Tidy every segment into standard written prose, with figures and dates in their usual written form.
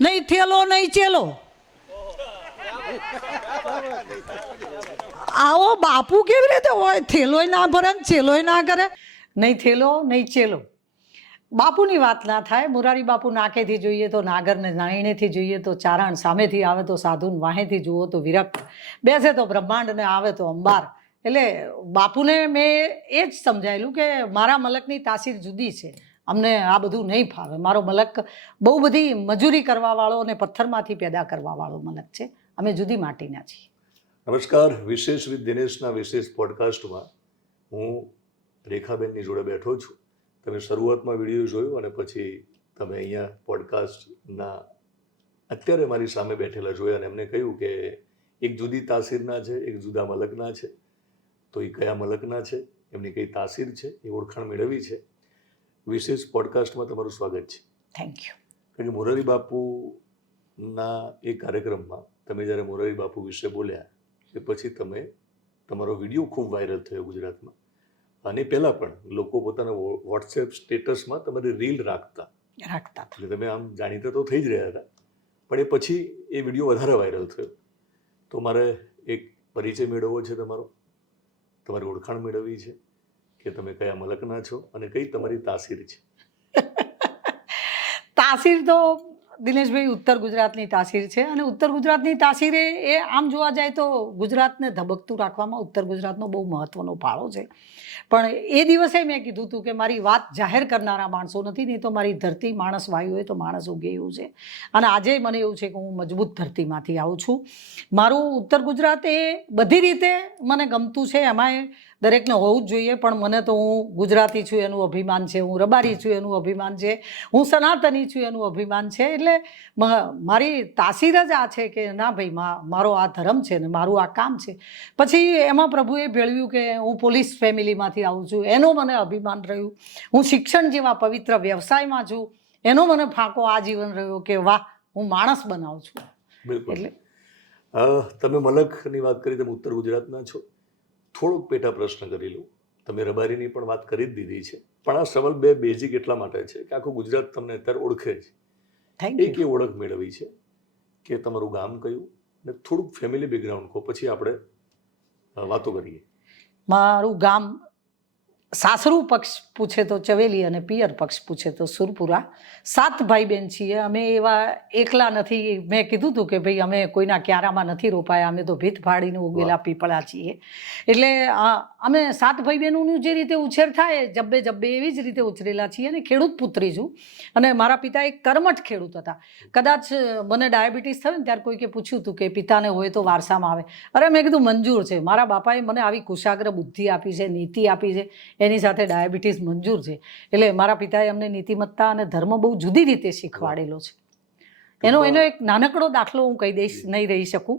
નહીં થેલો નહીં ચેલો. આવો બાપુ કેવી રીતે હોય? થેલોય ના ભરે ને ચેલોય ના કરે. નહીં થેલો નહીં ચેલો. બાપુની વાત ના થાય. મોરારી બાપુ નાકેથી જોઈએ તો નાગરને નાયણેથી જોઈએ તો ચારણ, સામેથી આવે તો સાધુન, વાહેથી જુઓ તો વિરક્ત, બેસે તો બ્રહ્માંડ ને આવે તો અંબાર. એટલે બાપુને મેં એ જ સમજાયેલું કે મારા મલકની તાસીર જુદી છે. અમને આ બધું નહીં ફાવે. મારો મલક બહુ બધી મજૂરી કરવાવાળો અને પથ્થરમાંથી પેદા કરવાવાળો મલક છે. અમે જુદી માટીના છીએ. નમસ્કાર. વિશેષ વિથ દિનેશના વિશેષ પોડકાસ્ટમાં હું રેખાબેનની જોડે બેઠો છું. તમે શરૂઆતમાં વિડીયો જોયો અને પછી તમે અહીંયા પોડકાસ્ટના અત્યારે મારી સામે બેઠેલા જોયા અને એમને કહ્યું કે એક જુદી તાસીરના છે, એક જુદા મલકના છે. તો એ કયા મલકના છે, એમની કઈ તાસીર છે, એ ઓળખાણ મેળવી છે. વિશેષ પોડકાસ્ટમાં તમારું સ્વાગત છે. Thank you. કારણ કે મોરારી બાપુના એ કાર્યક્રમમાં તમે જ્યારે મોરારી બાપુ વિશે બોલ્યા એ પછી તમારો વિડીયો ખૂબ વાયરલ થયો ગુજરાતમાં. અને પહેલાં પણ લોકો પોતાના વોટ્સએપ સ્ટેટસમાં તમારી રીલ રાખતા એટલે તમે આમ જાણીતા તો થઈ જ રહ્યા હતા, પણ એ પછી એ વિડીયો વધારે વાયરલ થયો. તો મારે એક પરિચય મેળવવો છે તમારી ઓળખાણ મેળવવી છે કે તમે કયા મલકના છો અને કઈ તમારી તાસીર છે. તાસીર તો દિનેશભાઈ ઉત્તર ગુજરાતની તાસીર છે. અને ઉત્તર ગુજરાતની તાસીર એ આમ જોવા જાય તો ગુજરાતને ધબકતું રાખવામાં ઉત્તર ગુજરાતનો બહુ મહત્વનો ફાળો છે. પણ એ દિવસે મેં કીધું હતું કે મારી વાત જાહેર કરનારા માણસો નથી, નહીં તો મારી ધરતી માણસ વાયુ હોય તો માણસ ઉગે એવું છે. અને આજે મને એવું છે કે હું મજબૂત ધરતીમાંથી આવું છું. મારું ઉત્તર ગુજરાત એ બધી રીતે મને ગમતું છે. એમાંય દરેકને હોવું જ જોઈએ, પણ મને તો હું ગુજરાતી છું એનું અભિમાન છે, હું રબારી છું એનું અભિમાન છે, હું સનાતની છું એનું અભિમાન છે. એટલે મારી તાસીર જ આ છે કે ના ભાઈ મારો આ ધર્મ છે ને મારું આ કામ છે. પછી એમાં પ્રભુએ ભેળવ્યું કે હું પોલીસ ફેમિલીમાંથી આવું છું, એનો મને અભિમાન રહ્યું. હું શિક્ષણ જેવા પવિત્ર વ્યવસાયમાં છું, એનો મને ફાંકો આજીવન રહ્યો કે વાહ હું માણસ બનાવું છું. બિલકુલ. તમે મલકની વાત કરી, તમે ઉત્તર ગુજરાતના છો. થોડોક પેટા પ્રશ્ન કરી લઉં. તમે રબારીની પણ વાત કરી જ દીધી છે, પણ આ સવાલ બે બેઝિક એટલા માટે છે કે આખું ગુજરાત તમને અત્યારે ઓળખે છે. એક એ ઓળખ મેળવી છે કે તમારું ગામ કયું ને થોડુંક ફેમિલી બેકગ્રાઉન્ડ કહો, પછી આપણે વાતો કરીએ. મારું ગામ સાસરું પક્ષ પૂછે તો ચવેલી અને પિયર પક્ષ પૂછે તો સુરપુરા. 7 ભાઈ બહેન છીએ અમે. એવા એકલા નથી. મેં કીધું હતું કે ભાઈ અમે કોઈના ક્યારામાં નથી રોપાયા, અમે તો ભીત ફાડીને ઉગેલા પીપળા છીએ. એટલે અમે 7 ભાઈ બહેનોનું જે રીતે ઉછેર થાય જબ્બે જબ્બે એવી જ રીતે ઉછરેલા છીએ. અને ખેડૂત પુત્રી છું. અને મારા પિતા એક કર્મઠ ખેડૂત હતા. કદાચ મને ડાયાબિટીસ થયું ને ત્યારે કોઈકે પૂછ્યું હતું કે પિતાને હોય તો વારસામાં આવે. અરે મેં કીધું મંજૂર છે. મારા બાપાએ મને આવી કુશાગ્ર બુદ્ધિ આપી છે, નીતિ આપી છે, એની સાથે ડાયાબિટીસ મંજૂર છે. એટલે મારા પિતાએ અમને નીતિમત્તા અને ધર્મ બહુ જુદી રીતે શીખવાડેલો છે. એનો એક નાનકડો દાખલો હું કહી દઈશ, નહીં રહી શકું.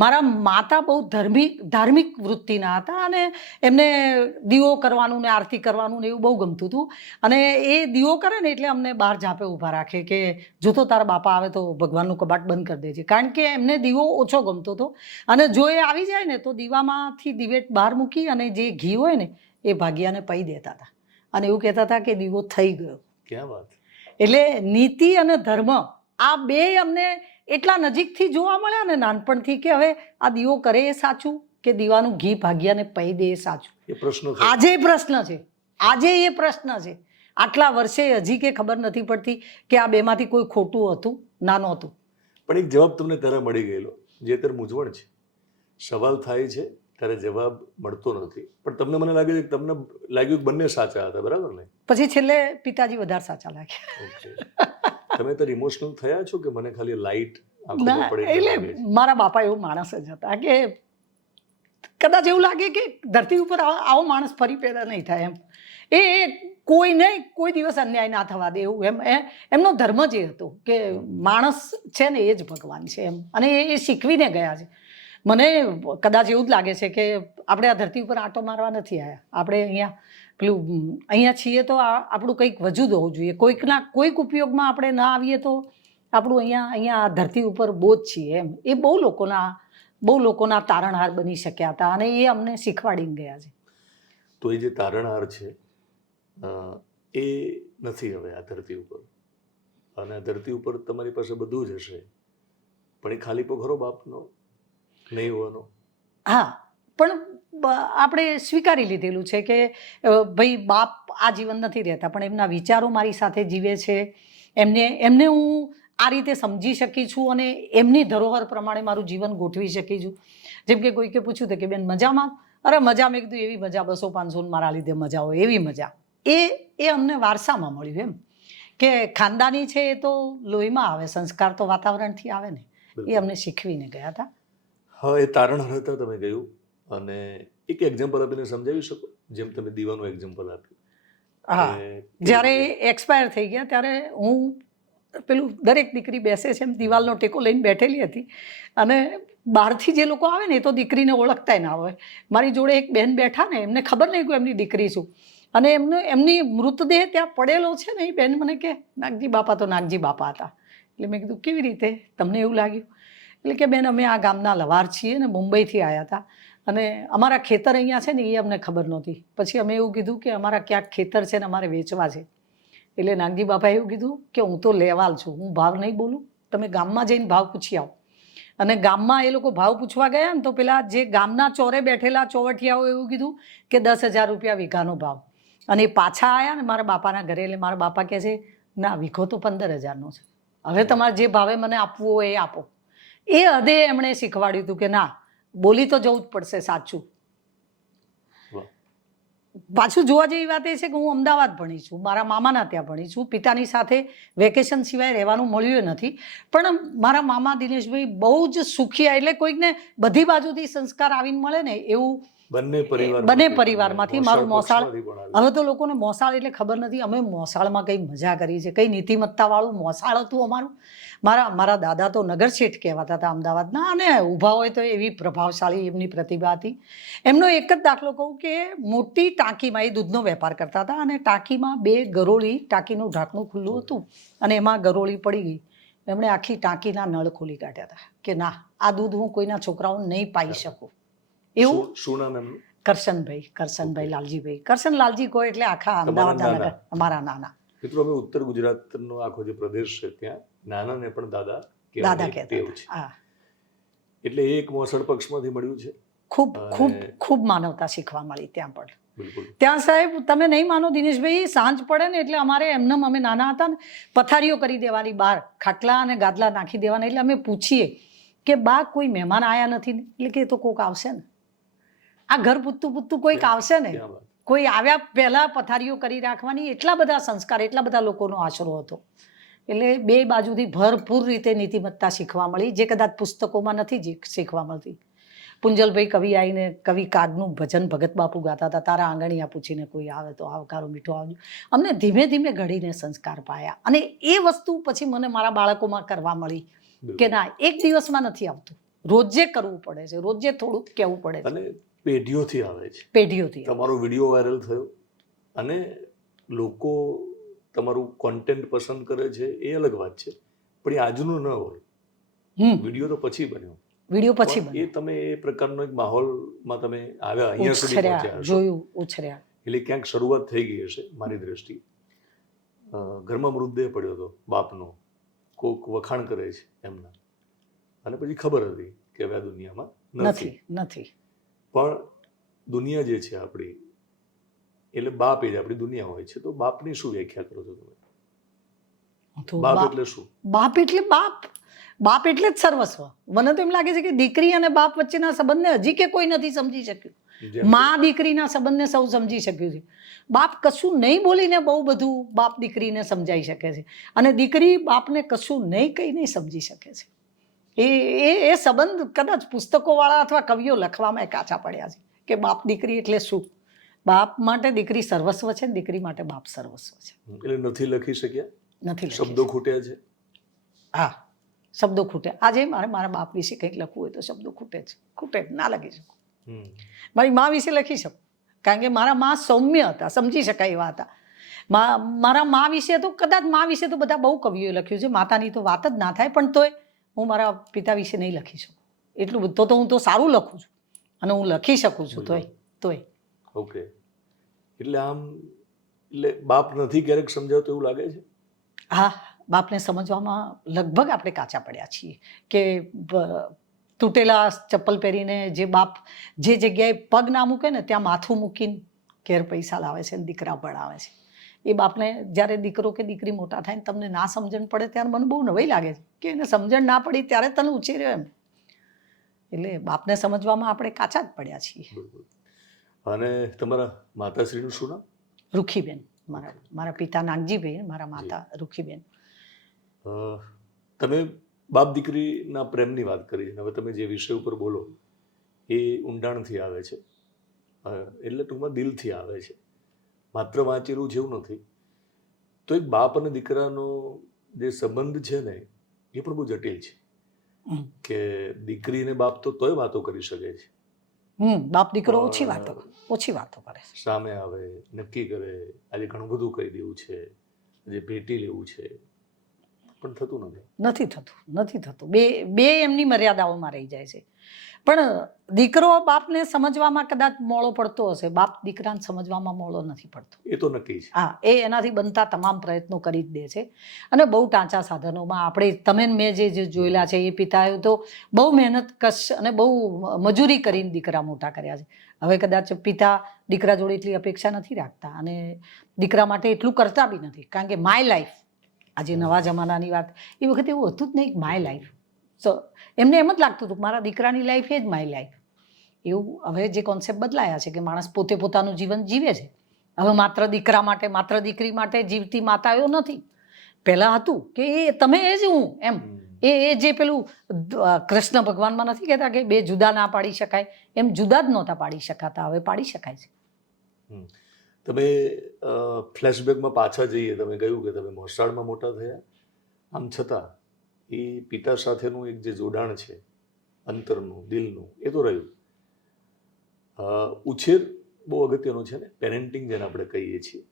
મારા માતા બહુ ધાર્મિક વૃત્તિના હતા અને એમને દીવો કરવાનું ને આરતી કરવાનું ને એવું બહુ ગમતું હતું. અને એ દીવો કરે ને એટલે અમને બહાર ઝાંપે ઊભા રાખે કે જો તો તારા બાપા આવે તો ભગવાનનું કબાટ બંધ કરી દેજે. કારણ કે એમને દીવો ઓછો ગમતો હતો. અને જો એ આવી જાય ને તો દીવામાંથી દિવેટ બહાર મૂકી અને જે ઘી હોય ને એ ભાગ્યાને પૈ દેતા હતા. અને એવું કહેતા હતા કે દીવો થઈ ગયો. ક્યાં વાત! એટલે નીતિ અને ધર્મ આ બે અમને એટલા નજીકથી જોવા મળ્યા ને નાનપણથી કે હવે આ દીવો કરે એ સાચું કે દીવાનું ઘી ભાગ્યાને પૈ દે એ સાચું. એ પ્રશ્ન આજે પ્રશ્ન છે. આજે એ પ્રશ્ન છે. આટલા વર્ષે હજી કે ખબર નથી પડતી કે આ બેમાંથી કોઈ ખોટું હતું ના નહોતું. પણ એક જવાબ તમને ત્યારે મળી ગયેલો જે અત્યારે મૂંઝવણ છે. સવાલ થાય છે ત્યારે જવાબ મળતો નથી, પણ તમને મને લાગે છે કે તમને લાગ્યું કે બંને સાચા હતા, બરાબર ને? પછી છેલ્લે પિતાજી વધારે સાચા લાગ્યા. તમે ત્યારે ઇમોશનલ થયા છો કે મને ખાલી લાઈટ એટલે મારા બાપા એવું માણસ જ હતા કે કદાચ એવું લાગે કે ધરતી ઉપર આવો માણસ ફરી પેદા નહીં થાય એમ. એ કોઈને કોઈ દિવસ અન્યાય ના થવા દે એવું એમનો ધર્મ જ એ હતો કે માણસ છે ને એ જ ભગવાન છે એમ. અને એ શીખવીને ગયા છે. મને કદાચ એવું જ લાગે છે કે આપણે આ ધરતી ઉપર આંટો મારવા નથી આવ્યા. આપણે અહીંયા છીએ તો આપણું કંઈક વજૂદ હોવું જોઈએ. કોઈક ઉપયોગમાં આપણે ના આવીએ તો આપણું અહીંયા આ ધરતી ઉપર બોજ છીએ એમ. એ બહુ લોકોના તારણહાર બની શક્યા હતા અને એ અમને શીખવાડીને ગયા છે. તો એ જે તારણહાર છે એ નથી હવે આ ધરતી ઉપર. અને આ ધરતી ઉપર તમારી પાસે બધું જ હશે, પણ એ ખાલીપો ખરો બાપનો નહીં હોવાનો. હા, પણ આપણે સ્વીકારી લીધેલું છે કે ભાઈ બાપ આ જીવન નથી રહેતા, પણ એમના વિચારો મારી સાથે જીવે છે. એમને હું આ રીતે સમજી શકી છું અને એમની ધરોહર પ્રમાણે મારું જીવન ગોઠવી શકી છું. જેમ કે કોઈકે પૂછ્યું હતું કે બેન મજામાં? અરે મજા. મેં કીધું એવી મજા 200-500 મારા લીધે મજા હોય એવી મજા. એ અમને વારસામાં મળ્યું. એમ કે ખાનદાની છે એ તો લોહીમાં આવે, સંસ્કાર તો વાતાવરણથી આવે ને, એ અમને શીખવીને ગયા હતા. હા, એ તારણ હતા તમે કહ્યું. અને એક એક્ઝામ્પલ આપીને સમજાવી શકો, જેમ તમે દીવાનું એક્ઝામ્પલ આપ્યું? હા, જ્યારે એક્સપાયર થઈ ગયા ત્યારે હું પેલું દરેક દીકરી બેસે છે એમ દિવાલનો ટેકો લઈને બેઠેલી હતી અને બહારથી જે લોકો આવે ને એ તો દીકરીને ઓળખતાય ના હોય. મારી જોડે એક બહેન બેઠા ને, એમને ખબર નહીં કે એમની દીકરી છું, અને એમની મૃતદેહ ત્યાં પડેલો છે ને, એ બેન મને કે નાગજી બાપા તો નાગજી બાપા હતા. એટલે મેં કીધું કેવી રીતે તમને એવું લાગ્યું? એટલે કે બેન અમે આ ગામના લવાર છીએ ને, મુંબઈથી આવ્યા હતા અને અમારા ખેતર અહીંયા છે ને એ અમને ખબર નહોતી. પછી અમે એવું કીધું કે અમારા ક્યાંક ખેતર છે ને અમારે વેચવા છે. એટલે નાગજી બાપાએ એવું કીધું કે હું તો લેવાલ છું, હું ભાવ નહીં બોલું, તમે ગામમાં જઈને ભાવ પૂછી આવો. અને ગામમાં એ લોકો ભાવ પૂછવા ગયા ને તો પેલા જે ગામના ચોરે બેઠેલા ચોવઠિયાઓ એવું કીધું કે 10,000 રૂપિયા વીઘાનો ભાવ. અને એ પાછા આવ્યા ને મારા બાપાના ઘરે, એટલે મારા બાપા કહે છે ના, વીઘો તો 15,000નો છે, હવે તમારે જે ભાવે મને આપવું હોય એ આપો. એ હદે એમણે શીખવાડ્યું હતું કે ના, બોલી તો જવું જ પડશે સાચું. પાછું જોવા જેવી વાત એ છે કે હું અમદાવાદ ભણી છું, મારા મામાના ત્યાં ભણી છું, પિતાની સાથે વેકેશન સિવાય રહેવાનું મળ્યું નથી. પણ મારા મામા દિનેશભાઈ બહુ જ સુખી, એટલે કોઈકને બધી બાજુથી સંસ્કાર આવીને મળે ને એવું બંને પરિવારમાંથી. મારું મોસાળ, હવે તો લોકોને મોસાળ એટલે ખબર નથી, અમે મોસાળમાં કઈ મજા કરી છે, કઈ નીતિમત્તાવાળું મોસાળ હતું અમારું. મારા દાદા તો નગરશેઠ કહેવાતા હતા અમદાવાદના, અને ઊભા હોય તો એવી પ્રભાવશાળી એમની પ્રતિભા હતી. એમનો એક જ દાખલો કહું કે મોટી ટાંકીમાં એ દૂધનો વેપાર કરતા હતા અને ટાંકીમાં 2 ગરોળી, ટાંકીનું ઢાંકણું ખુલ્લું હતું અને એમાં ગરોળી પડી ગઈ. એમણે આખી ટાંકીના નળ ખોલી કાઢ્યા હતા કે ના, આ દૂધ હું કોઈના છોકરાઓને નહીં પાઈ શકું. એવું. શું નામ એમનું? કરશનભાઈ લાલજીભાઈ. કરશન લાલજી કહો એટલે આખા અમદાવાદના નગર અમારા નાના. મિત્રો, અમે ઉત્તર ગુજરાતનો આખો જે પ્રદેશ છે ત્યાં નાનાને પણ દાદા કહેતા છે. હા, એટલે એક મોસળ પક્ષમાંથી મળ્યું છે. ખૂબ ખૂબ ખૂબ માનવતા શીખવા મળી ત્યાં પણ. બિલકુલ. ત્યાં સાહેબ તમે નહીં માનો દિનેશભાઈ, સાંજ પડે ને એટલે અમારે એમને, અમે નાના હતા ને, પથારીઓ કરી દેવાની બહાર, ખાટલા અને ગાદલા નાખી દેવાના. એટલે અમે પૂછીએ કે બા કોઈ મહેમાન આવ્યા નથી ને? એટલે કે તો કોઈક આવશે ને, આ ઘર પૂછતું કોઈક આવશે ને. કોઈ આવ્યા પહેલા પથારીઓ કરી રાખવાની. એટલા બધા સંસ્કાર, એટલા બધા લોકોનો આશરો હતો. એટલે બે બાજુથી ભરપૂર રીતે નીતિમત્તા શીખવા મળી, જે કદાચ પુસ્તકોમાં નથી શીખવા મળતી. પુંજલભાઈ કવિ આવીને કવિ કાગનું ભજન ભગત બાપુ ગાતા હતા, તારા આંગણિયા પૂછીને કોઈ આવે તો આવકારો મીઠો આવજો. અમને ધીમે ધીમે ઘડીને સંસ્કાર પાયા, અને એ વસ્તુ પછી મને મારા બાળકોમાં કરવા મળી કે ના, એક દિવસમાં નથી આવતું, રોજે કરવું પડે છે, રોજે થોડુંક કહેવું પડે છે. અને પેઢીઓથી આવે છે. પેઢીઓથી. તમારો વિડીયો વાયરલ થયો અને લોકો તમારું કોન્ટેન્ટ પસંદ કરે છે એ અલગ વાત છે, પણ એ આજનું ન હોય. વિડીયો તો પછી બન્યો. વિડીયો પછી બન્યો. એ તમે એ પ્રકારનો એક માહોલમાં તમે આવ્યા, અહીંયા સુધી પહોંચ્યા, જોયું, ઉછર્યા. એટલે ક્યાંક શરૂઆત થઈ ગઈ હશે મારી દ્રષ્ટિએ. ઘરમાં મૃતદેહ પડ્યો હતો બાપનો, કોક વખાણ કરે છે એમના, અને પછી ખબર હતી કે હવે આ દુનિયામાં નથી. પણ દુનિયા જે છે આપણી, એટલે બાપ એ જ આપણી દુનિયા હોય છે. તો બાપની શું વ્યાખ્યા કરો છો તમે? બાપ એટલે શું? બાપ એટલે બાપ એટલે જ સર્વસ્વ. મને તો એમ લાગે છે કે દીકરી અને બાપ વચ્ચેના સંબંધને હજી કે કોઈ નથી સમજી શક્યું. માં દીકરીના સંબંધને સૌ સમજી શક્યું છે. બાપ કશું નહીં બોલીને બહુ બધું બાપ દીકરીને સમજાઈ શકે છે, અને દીકરી બાપને કશું નહીં કહીને સમજી શકે છે. એ સંબંધ કદાચ પુસ્તકોવાળા અથવા કવિઓ લખવામાં કાચા પડ્યા છે કે બાપ દીકરી એટલે શું. બાપ માટે દીકરી સર્વસ્વ છે, દીકરી માટે બાપ સર્વસ્વ છે. એટલે નથી લખી શક્યા, નથી. શબ્દો ખૂટ્યા છે. હા, શબ્દો ખૂટે. આજે મારા બાપ વિશે કંઈક લખવું હોય તો શબ્દો ખૂટે ના લખી શકું. મારી મા વિશે લખી શકું, કારણ કે મારા મા સૌમ્ય હતા, સમજી શકાય એવા હતા. મારા મા વિશે તો કદાચ બધા બહુ કવિઓએ લખ્યું છે, માતાની તો વાત જ ના થાય, પણ તોય હું મારા પિતા વિશે નહીં લખી શકું. એટલું બધું તો હું તો સારું લખું છું અને હું લખી શકું છું તોય. ઓકે. એટલે બાપ નથી ક્યારેક સમજાવતો એવું લાગે છે? હા, બાપને સમજવામાં લગભગ આપણે કાચા પડ્યા છીએ કે તૂટેલા ચપ્પલ પહેરીને જે બાપ જે જગ્યાએ પગ ના મૂકે ને ત્યાં માથું મૂકીને ઘેર પૈસા લાવે છે અને દીકરા ભણાવે છે. એ બાપને જ્યારે દીકરો કે દીકરી મોટા થાય ને તમને ના સમજણ પડે ત્યારે મને બહુ નવાઈ લાગે છે કે એને સમજણ ના પડી ત્યારે તને ઉછેર્યો એમ. એટલે બાપને સમજવામાં આપણે કાચા જ પડ્યા છીએ. અને તમારા માતાશ્રીનું શું નામ? રૂખીબેન. મારા પિતા નાગજીભાઈ, મારા માતા રૂખીબેન. તમે બાપ દીકરીના પ્રેમની વાત કરી. હવે તમે જે વિષય ઉપર બોલો એ ઊંડાણથી આવે છે, એટલે ટૂંકમાં દિલથી આવે છે, માત્ર વાંચેલું જેવું નથી. તો એક બાપ અને દીકરાનો જે સંબંધ છે ને એ પણ બહુ જટિલ છે કે દીકરી ને બાપ તો તોય વાતો કરી શકે છે. બાપ દીકરો ઓછી વાતો કરે, સામે આવે, નક્કી કરે, આજે ઘણું બધું કહી દેવું છે, આજે ભેટી લેવું છે, પણ થતું નથી થતું. બે એમની મર્યાદાઓમાં રહી જાય છે. પણ દીકરો બાપને સમજવામાં કદાચ મોળો પડતો હશે, બાપ દીકરાને સમજવામાં મોળો નથી પડતો. એ તો નક્કી છે. હા, એ એનાથી બનતા તમામ પ્રયત્નો કરી જ દે છે. અને બહુ ટાંચા સાધનોમાં આપણે તમે મેં જે જોયેલા છે એ પિતાએ તો બહુ મહેનત કશ અને બહુ મજૂરી કરીને દીકરા મોટા કર્યા છે. હવે કદાચ પિતા દીકરા જોડે એટલી અપેક્ષા નથી રાખતા અને દીકરા માટે એટલું કરતા બી નથી. કારણ કે માય લાઈફ, આજે નવા જમાનાની વાત, એ વખતે એવું હતું જ નહીં માય લાઈફ. સો એમને એમ જ લાગતું હતું કે મારા દીકરાની લાઈફ એ જ માય લાઈફ. એવું હવે જે કોન્સેપ્ટ બદલાયા છે કે માણસ પોતે પોતાનું જીવન જીવે છે. હવે માત્ર દીકરા માટે, માત્ર દીકરી માટે જીવતી માતાઓ નથી. પહેલાં હતું કે એ તમે એ જ હું એમ. એ જે પેલું કૃષ્ણ ભગવાનમાં નથી કહેતા કે બે જુદા ના પાડી શકાય, એમ જુદા જ નહોતા પાડી શકાતા, હવે પાડી શકાય છે. તમે ફ્લેશબેકમાં પાછા જઈએ, તમે કહ્યું કે તમે મોસાળમાં મોટા થયા, આમ છતાં એ પિતા સાથેનું એક જે જોડાણ છે અંતરનું, દિલનું, એ તો રહ્યું. ઉછેર બહુ અગત્યનો છે ને, પેરેન્ટિંગ જેને આપણે કહીએ છીએ.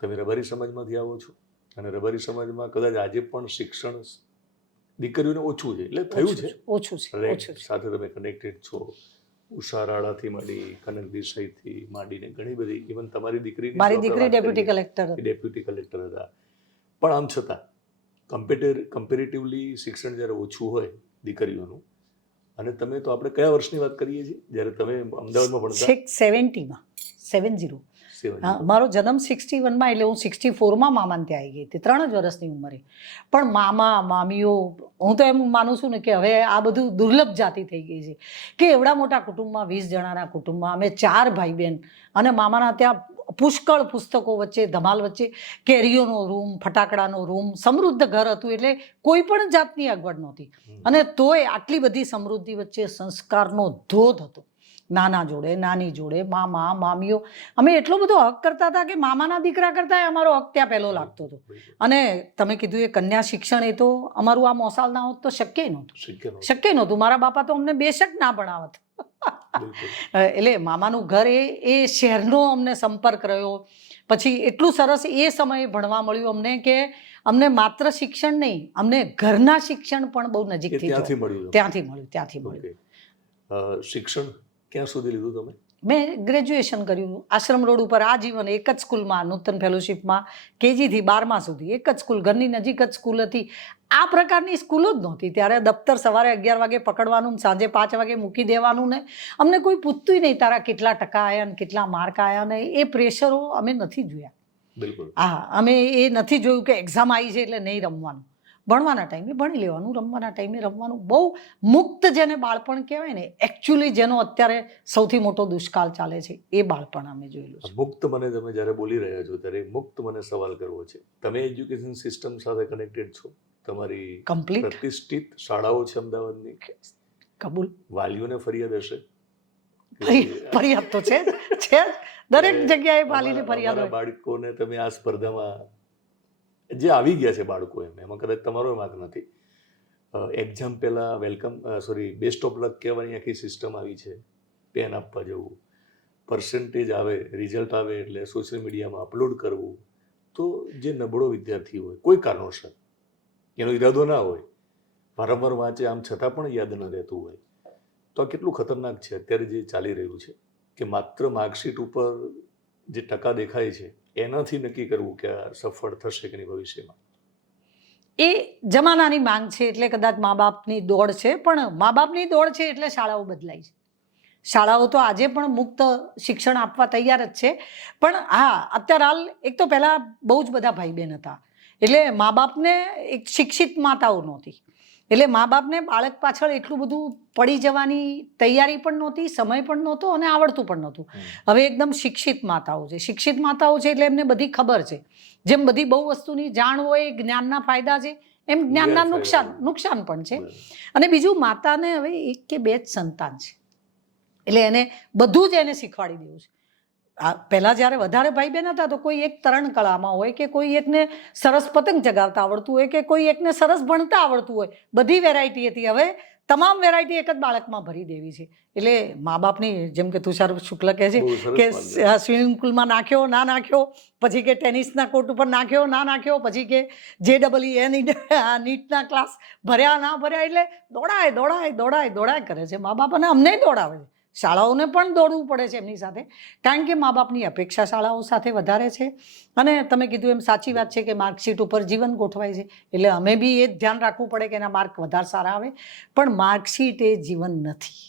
તમે રબારી સમાજમાંથી આવો છો અને રબારી સમાજમાં કદાચ આજે પણ શિક્ષણ દીકરીઓને ઓછું છે, એટલે થયું છે ઓછું છે. સાથે તમે કનેક્ટેડ છો, ઉષા રાણાથી માંડી, કનક દેસાઈથી માંડીને ઘણી બધી, ઇવન તમારી દીકરી ડેપ્યુટી કલેક્ટર હતા. પણ આમ છતાં કમ્પેરેટિવલી શિક્ષણ જ્યારે ઓછું હોય દીકરીઓનું, અને તમે તો આપણે કયા વર્ષની વાત કરીએ છીએ જ્યારે તમે અમદાવાદમાં ભણતા? 70. મારો જન્મ 61માં, એટલે હું 64માં મામાને ત્યાં આવી ગઈ હતી, 3 જ વર્ષની ઉંમરે. પણ મામા મામીઓ, હું તો એમ માનું છું ને કે હવે આ બધું દુર્લભ જાતિ થઈ ગઈ છે કે એવડા મોટા કુટુંબમાં, 20 જણાના કુટુંબમાં અમે 4 ભાઈ બહેન, અને મામાના ત્યાં પુષ્કળ પુસ્તકો વચ્ચે, ધમાલ વચ્ચે કેરીઓનો રૂમ, ફટાકડાનો રૂમ, સમૃદ્ધ ઘર હતું. એટલે કોઈ પણ જાતની અગવડ નહોતી. અને તોય આટલી બધી સમૃદ્ધિ વચ્ચે સંસ્કારનો ધોધ હતો. નાના જોડે, નાની જોડે, મામા મામીઓ, અમે એટલો બધો હક કરતા હતા કે મામાના દીકરા કરતાં અમારો હક ત્યાં પહેલો લાગતો હતો. અને તમે કીધું એ કન્યા શિક્ષણ, એ તો અમારું આ મોસાળ ના હોત તો શક્ય નહોતું. મારા બાપા તો અમને બેશક ના ભણાવત. એટલે મામાનું ઘર એ શહેરનો અમને સંપર્ક રહ્યો. પછી એટલું સરસ એ સમયે ભણવા મળ્યું અમને કે અમને માત્ર શિક્ષણ નહીં, અમને ઘરના શિક્ષણ પણ બહુ નજીકથી ત્યાંથી મળ્યું. શિક્ષણ ક્યાં સુધી લીધું તમે? મેં ગ્રેજ્યુએશન કર્યું આશ્રમ રોડ ઉપર આજીવન એક જ સ્કૂલમાં, નૂતન ફેલોશિપમાં, કેજીથી 12મા સુધી એક જ સ્કૂલ, ઘરની નજીક જ સ્કૂલ હતી. આ પ્રકારની સ્કૂલો જ નહોતી ત્યારે. દફતર સવારે 11 વાગે પકડવાનું, સાંજે 5 વાગે મૂકી દેવાનું, ને અમને કોઈ પૂછતું નહીં તારા કેટલા ટકા આવ્યા ને કેટલા માર્ક આવ્યા, ને એ પ્રેશરો અમે નથી જોયા. બિલકુલ. હા, અમે એ નથી જોયું કે એક્ઝામ આવી છે એટલે નહીં રમવાનું. ભણવાના ટાઈમે ભણી લેવાનું, રમવાના ટાઈમે રમવાનું. બહુ મુક્ત, જેને બાળપણ કહેવાય ને, એકચ્યુઅલી જેનો અત્યારે સૌથી મોટો દુષ્કાળ ચાલે છે, એ બાળપણ અમે જોયેલું છે. મુક્ત, મને તમે જ્યારે બોલી રહ્યા છો ત્યારે મુક્ત મને સવાલ કરવો છે. તમે એજ્યુકેશન સિસ્ટમ સાથે કનેક્ટેડ છો, તમારી પ્રતિષ્ઠિત શાળાઓ છે અમદાવાદની, કબૂલ. વાલીઓને ફરિયાદ હશે? ફરિયાદ તો છે જ, દરેક જગ્યાએ વાલીને ફરિયાદ હોય. બાળકોને તમે આ સ્પર્ધામાં જે આવી ગયા છે બાળકો, એમાં કદાચ તમારો વાંક નથી. એક્ઝામ પહેલાં બેસ્ટ ઓફ લક કહેવાની આખી સિસ્ટમ આવી છે. પેન આપવા જવું, પર્સન્ટેજ આવે, રિઝલ્ટ આવે એટલે સોશિયલ મીડિયામાં અપલોડ કરવું. તો જે નબળો વિદ્યાર્થી હોય, કોઈ કારણોસર, એનો ઈરાદો ના હોય, વારંવાર વાંચે, આમ છતાં પણ યાદ ન રહેતું હોય, તો આ કેટલું ખતરનાક છે અત્યારે જે ચાલી રહ્યું છે કે માત્ર માર્કશીટ ઉપર જે ટકા દેખાય છે એનાથી નક્કી કરવું કે આ સફળ થશે કે નહીં ભવિષ્યમાં. એ જમાનાની માંગ છે એટલે કદાચ મા બાપની દોડ છે, પણ મા બાપની દોડ છે એટલે શાળાઓ બદલાય છે. શાળાઓ તો આજે પણ મુક્ત શિક્ષણ આપવા તૈયાર જ છે, પણ હા અત્યારે હાલ એક તો પહેલાં બહુ જ બધા ભાઈ બહેન હતા એટલે મા બાપને એક શિક્ષિત માતાઓ નહોતી, એટલે મા બાપને બાળક પાછળ એટલું બધું પડી જવાની તૈયારી પણ નહોતી, સમય પણ નહોતો અને આવડતું પણ નહોતું. હવે એકદમ શિક્ષિત માતાઓ છે, શિક્ષિત માતાઓ છે એટલે એમને બધી ખબર છે. જેમ બધી બહુ વસ્તુની જાણ હોય, જ્ઞાનના ફાયદા છે, એમ જ્ઞાનના નુકસાન પણ છે. અને બીજું માતાને હવે એક કે બે જ સંતાન છે એટલે એને બધું જ એને શીખવાડી દેવું છે. પહેલાં જ્યારે વધારે ભાઈ બહેન હતા તો કોઈ એક તરણ કળામાં હોય કે કોઈ એકને સરસ પતંગ ચગાવતા આવડતું હોય કે કોઈ એકને સરસ ભણતા આવડતું હોય, બધી વેરાયટી હતી. હવે તમામ વેરાયટી એક જ બાળકમાં ભરી દેવી છે. એટલે મા બાપની જેમ કે તુષાર શુક્લ કહે છે કે સ્વિમિંગ પુલમાં નાખ્યો ના નાખ્યો, પછી કે ટેનિસના કોર્ટ ઉપર નાખ્યો ના નાખ્યો, પછી કે JEE નીટના ક્લાસ ભર્યા ના ભર્યા, એટલે દોડાય કરે છે મા બાપ, અને અમને દોડાવે છે. શાળાઓને પણ દોડવું પડે છે એમની સાથે, કારણ કે મા બાપની અપેક્ષા શાળાઓ સાથે વધારે છે. અને તમે કીધું એમ સાચી વાત છે કે માર્કશીટ ઉપર જીવન ગોઠવાય છે, એટલે અમે બી એ જ ધ્યાન રાખવું પડે કે એના માર્ક વધારે સારા આવે. પણ માર્કશીટ એ જીવન નથી,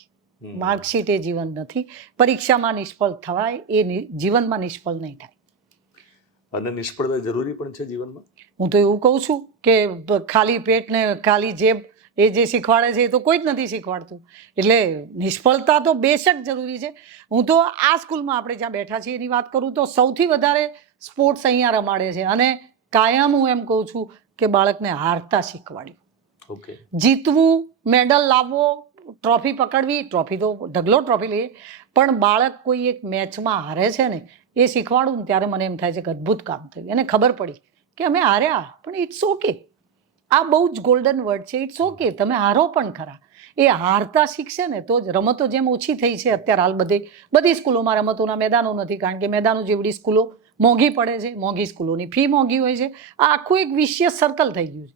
માર્કશીટ એ જીવન નથી. પરીક્ષામાં નિષ્ફળ થવાય, એ જીવનમાં નિષ્ફળ નહીં થાય. અને નિષ્ફળતા જરૂરી પણ છે જીવનમાં. હું તો એવું કહું છું કે ખાલી પેટ ને ખાલી જેબ એ જે શીખવાડે છે એ તો કોઈ જ નથી શીખવાડતું. એટલે નિષ્ફળતા તો બેશક જરૂરી છે. હું તો આ સ્કૂલમાં આપણે જ્યાં બેઠા છીએ એની વાત કરું તો સૌથી વધારે સ્પોર્ટ્સ અહીંયા રમાડે છે, અને કાયમ હું એમ કહું છું કે બાળકને હારતા શીખવાડ્યું. ઓકે. જીતવું, મેડલ લાવવો, ટ્રોફી પકડવી, ટ્રોફી તો ઢગલો ટ્રોફી લઈએ, પણ બાળક કોઈ એક મેચમાં હારે છે ને એ શીખવાડું ને ત્યારે મને એમ થાય છે કે અદ્ભુત કામ થયું. એને ખબર પડી કે અમે હાર્યા પણ ઇટ્સ ઓકે. આ બહુ જ ગોલ્ડન વર્ડ છે, ઇટ્સ ઓકે. તમે હારો પણ ખરા. એ હારતા શીખશે ને તો જ. રમતો જેમ ઓછી થઈ છે અત્યારે હાલ બધી સ્કૂલોમાં રમતોના મેદાનો નથી, કારણ કે મેદાનો જેવડી સ્કૂલો મોંઘી પડે છે, મોંઘી સ્કૂલોની ફી મોંઘી હોય છે. આ આખું એક વિશિયસ સર્કલ થઈ ગયું છે.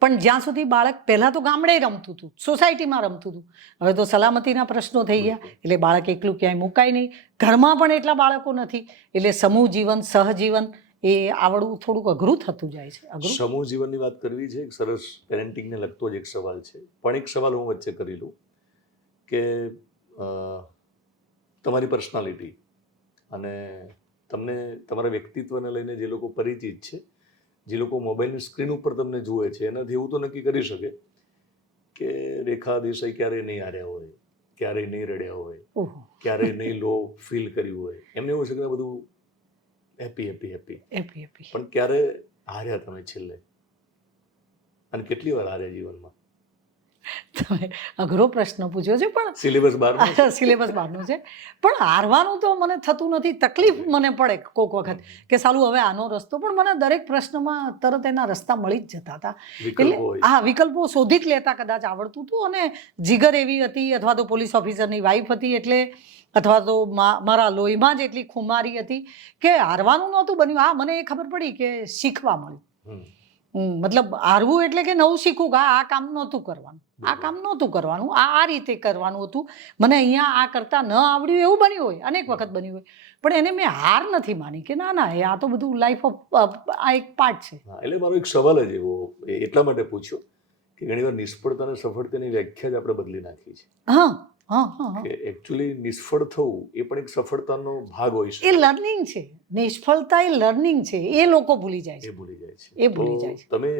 પણ જ્યાં સુધી બાળક પહેલાં તો ગામડે રમતું હતું, સોસાયટીમાં રમતું હતું, હવે તો સલામતીના પ્રશ્નો થઈ ગયા એટલે બાળક એકલું ક્યાંય મુકાય નહીં. ઘરમાં પણ એટલા બાળકો નથી એટલે સમૂહ જીવન, સહજીવન એ આવડવું થોડુંક અઘરું થતું જાય છે. સમૂહ જીવનની વાત કરવી છે, એક સરસ પેરેન્ટિંગને લગતો જ એક સવાલ છે. પણ એક સવાલ હું વચ્ચે કરી લઉં કે તમારી પર્સનાલિટી અને તમને તમારા વ્યક્તિત્વને લઈને જે લોકો પરિચિત છે, જે લોકો મોબાઈલની સ્ક્રીન ઉપર તમને જુએ છે, એનાથી એવું તો નક્કી કરી શકે કે રેખા દેસાઈ ક્યારેય નહીં હાર્યા હોય, ક્યારેય નહીં રડ્યા હોય, ક્યારેય નહીં લો ફીલ કર્યું હોય. એમને એવું છે કે બધું હેપી. પણ ક્યારે હાર્યા તમે છેલ્લે, અને કેટલી વાર હાર્યા જીવનમાં? તમે અઘરો પ્રશ્ન પૂછ્યો છે, પણ સિલેબસ બહારનું છે. પણ હારવાનું તો મને થતું નથી. તકલીફ મને પડે કોઈક વખત કે સાલું હવે આનો રસ્તો, પણ મને દરેક પ્રશ્નમાં તરત એના રસ્તા મળી જ જતા હતા. એટલે હા, વિકલ્પો શોધી જ લેતા કદાચ આવડતું હતું. અને જીગર એવી હતી, અથવા તો પોલીસ ઓફિસરની વાઈફ હતી એટલે, અથવા તો મારા લોહીમાં જ એટલી ખુમારી હતી કે હારવાનું નહોતું બન્યું. હા, મને એ ખબર પડી કે શીખવા મળ્યું. મતલબ હારવું એટલે કે નવું શીખવું કે આ કામ નહોતું કરવાનું, આ કામ નહોતું કરવાનું, આ રીતે કરવાનું હતું, મને અહીંયા આ કરતા ન આવડ્યું, એવું બન્યું હોય, અનેક વખત બન્યું હોય. પણ એને મેં હાર નથી માની કે ના ના, આ તો બધું લાઈફ ઓફ આ એક પાર્ટ છે. એટલે મારો એક સવાલ જ એવો એટલા માટે પૂછ્યો કે ઘણીવાર નિષ્ફળતા અને સફળતાની વ્યાખ્યા જ આપણે બદલી નાખી છે. કે એકચ્યુઅલી નિષ્ફળ થવું એ પણ એક સફળતાનો ભાગ હોય છે. એ લર્નિંગ છે. નિષ્ફળતા એ લર્નિંગ છે. એ લોકો ભૂલી જાય છે. એ ભૂલી જાય છે. તમે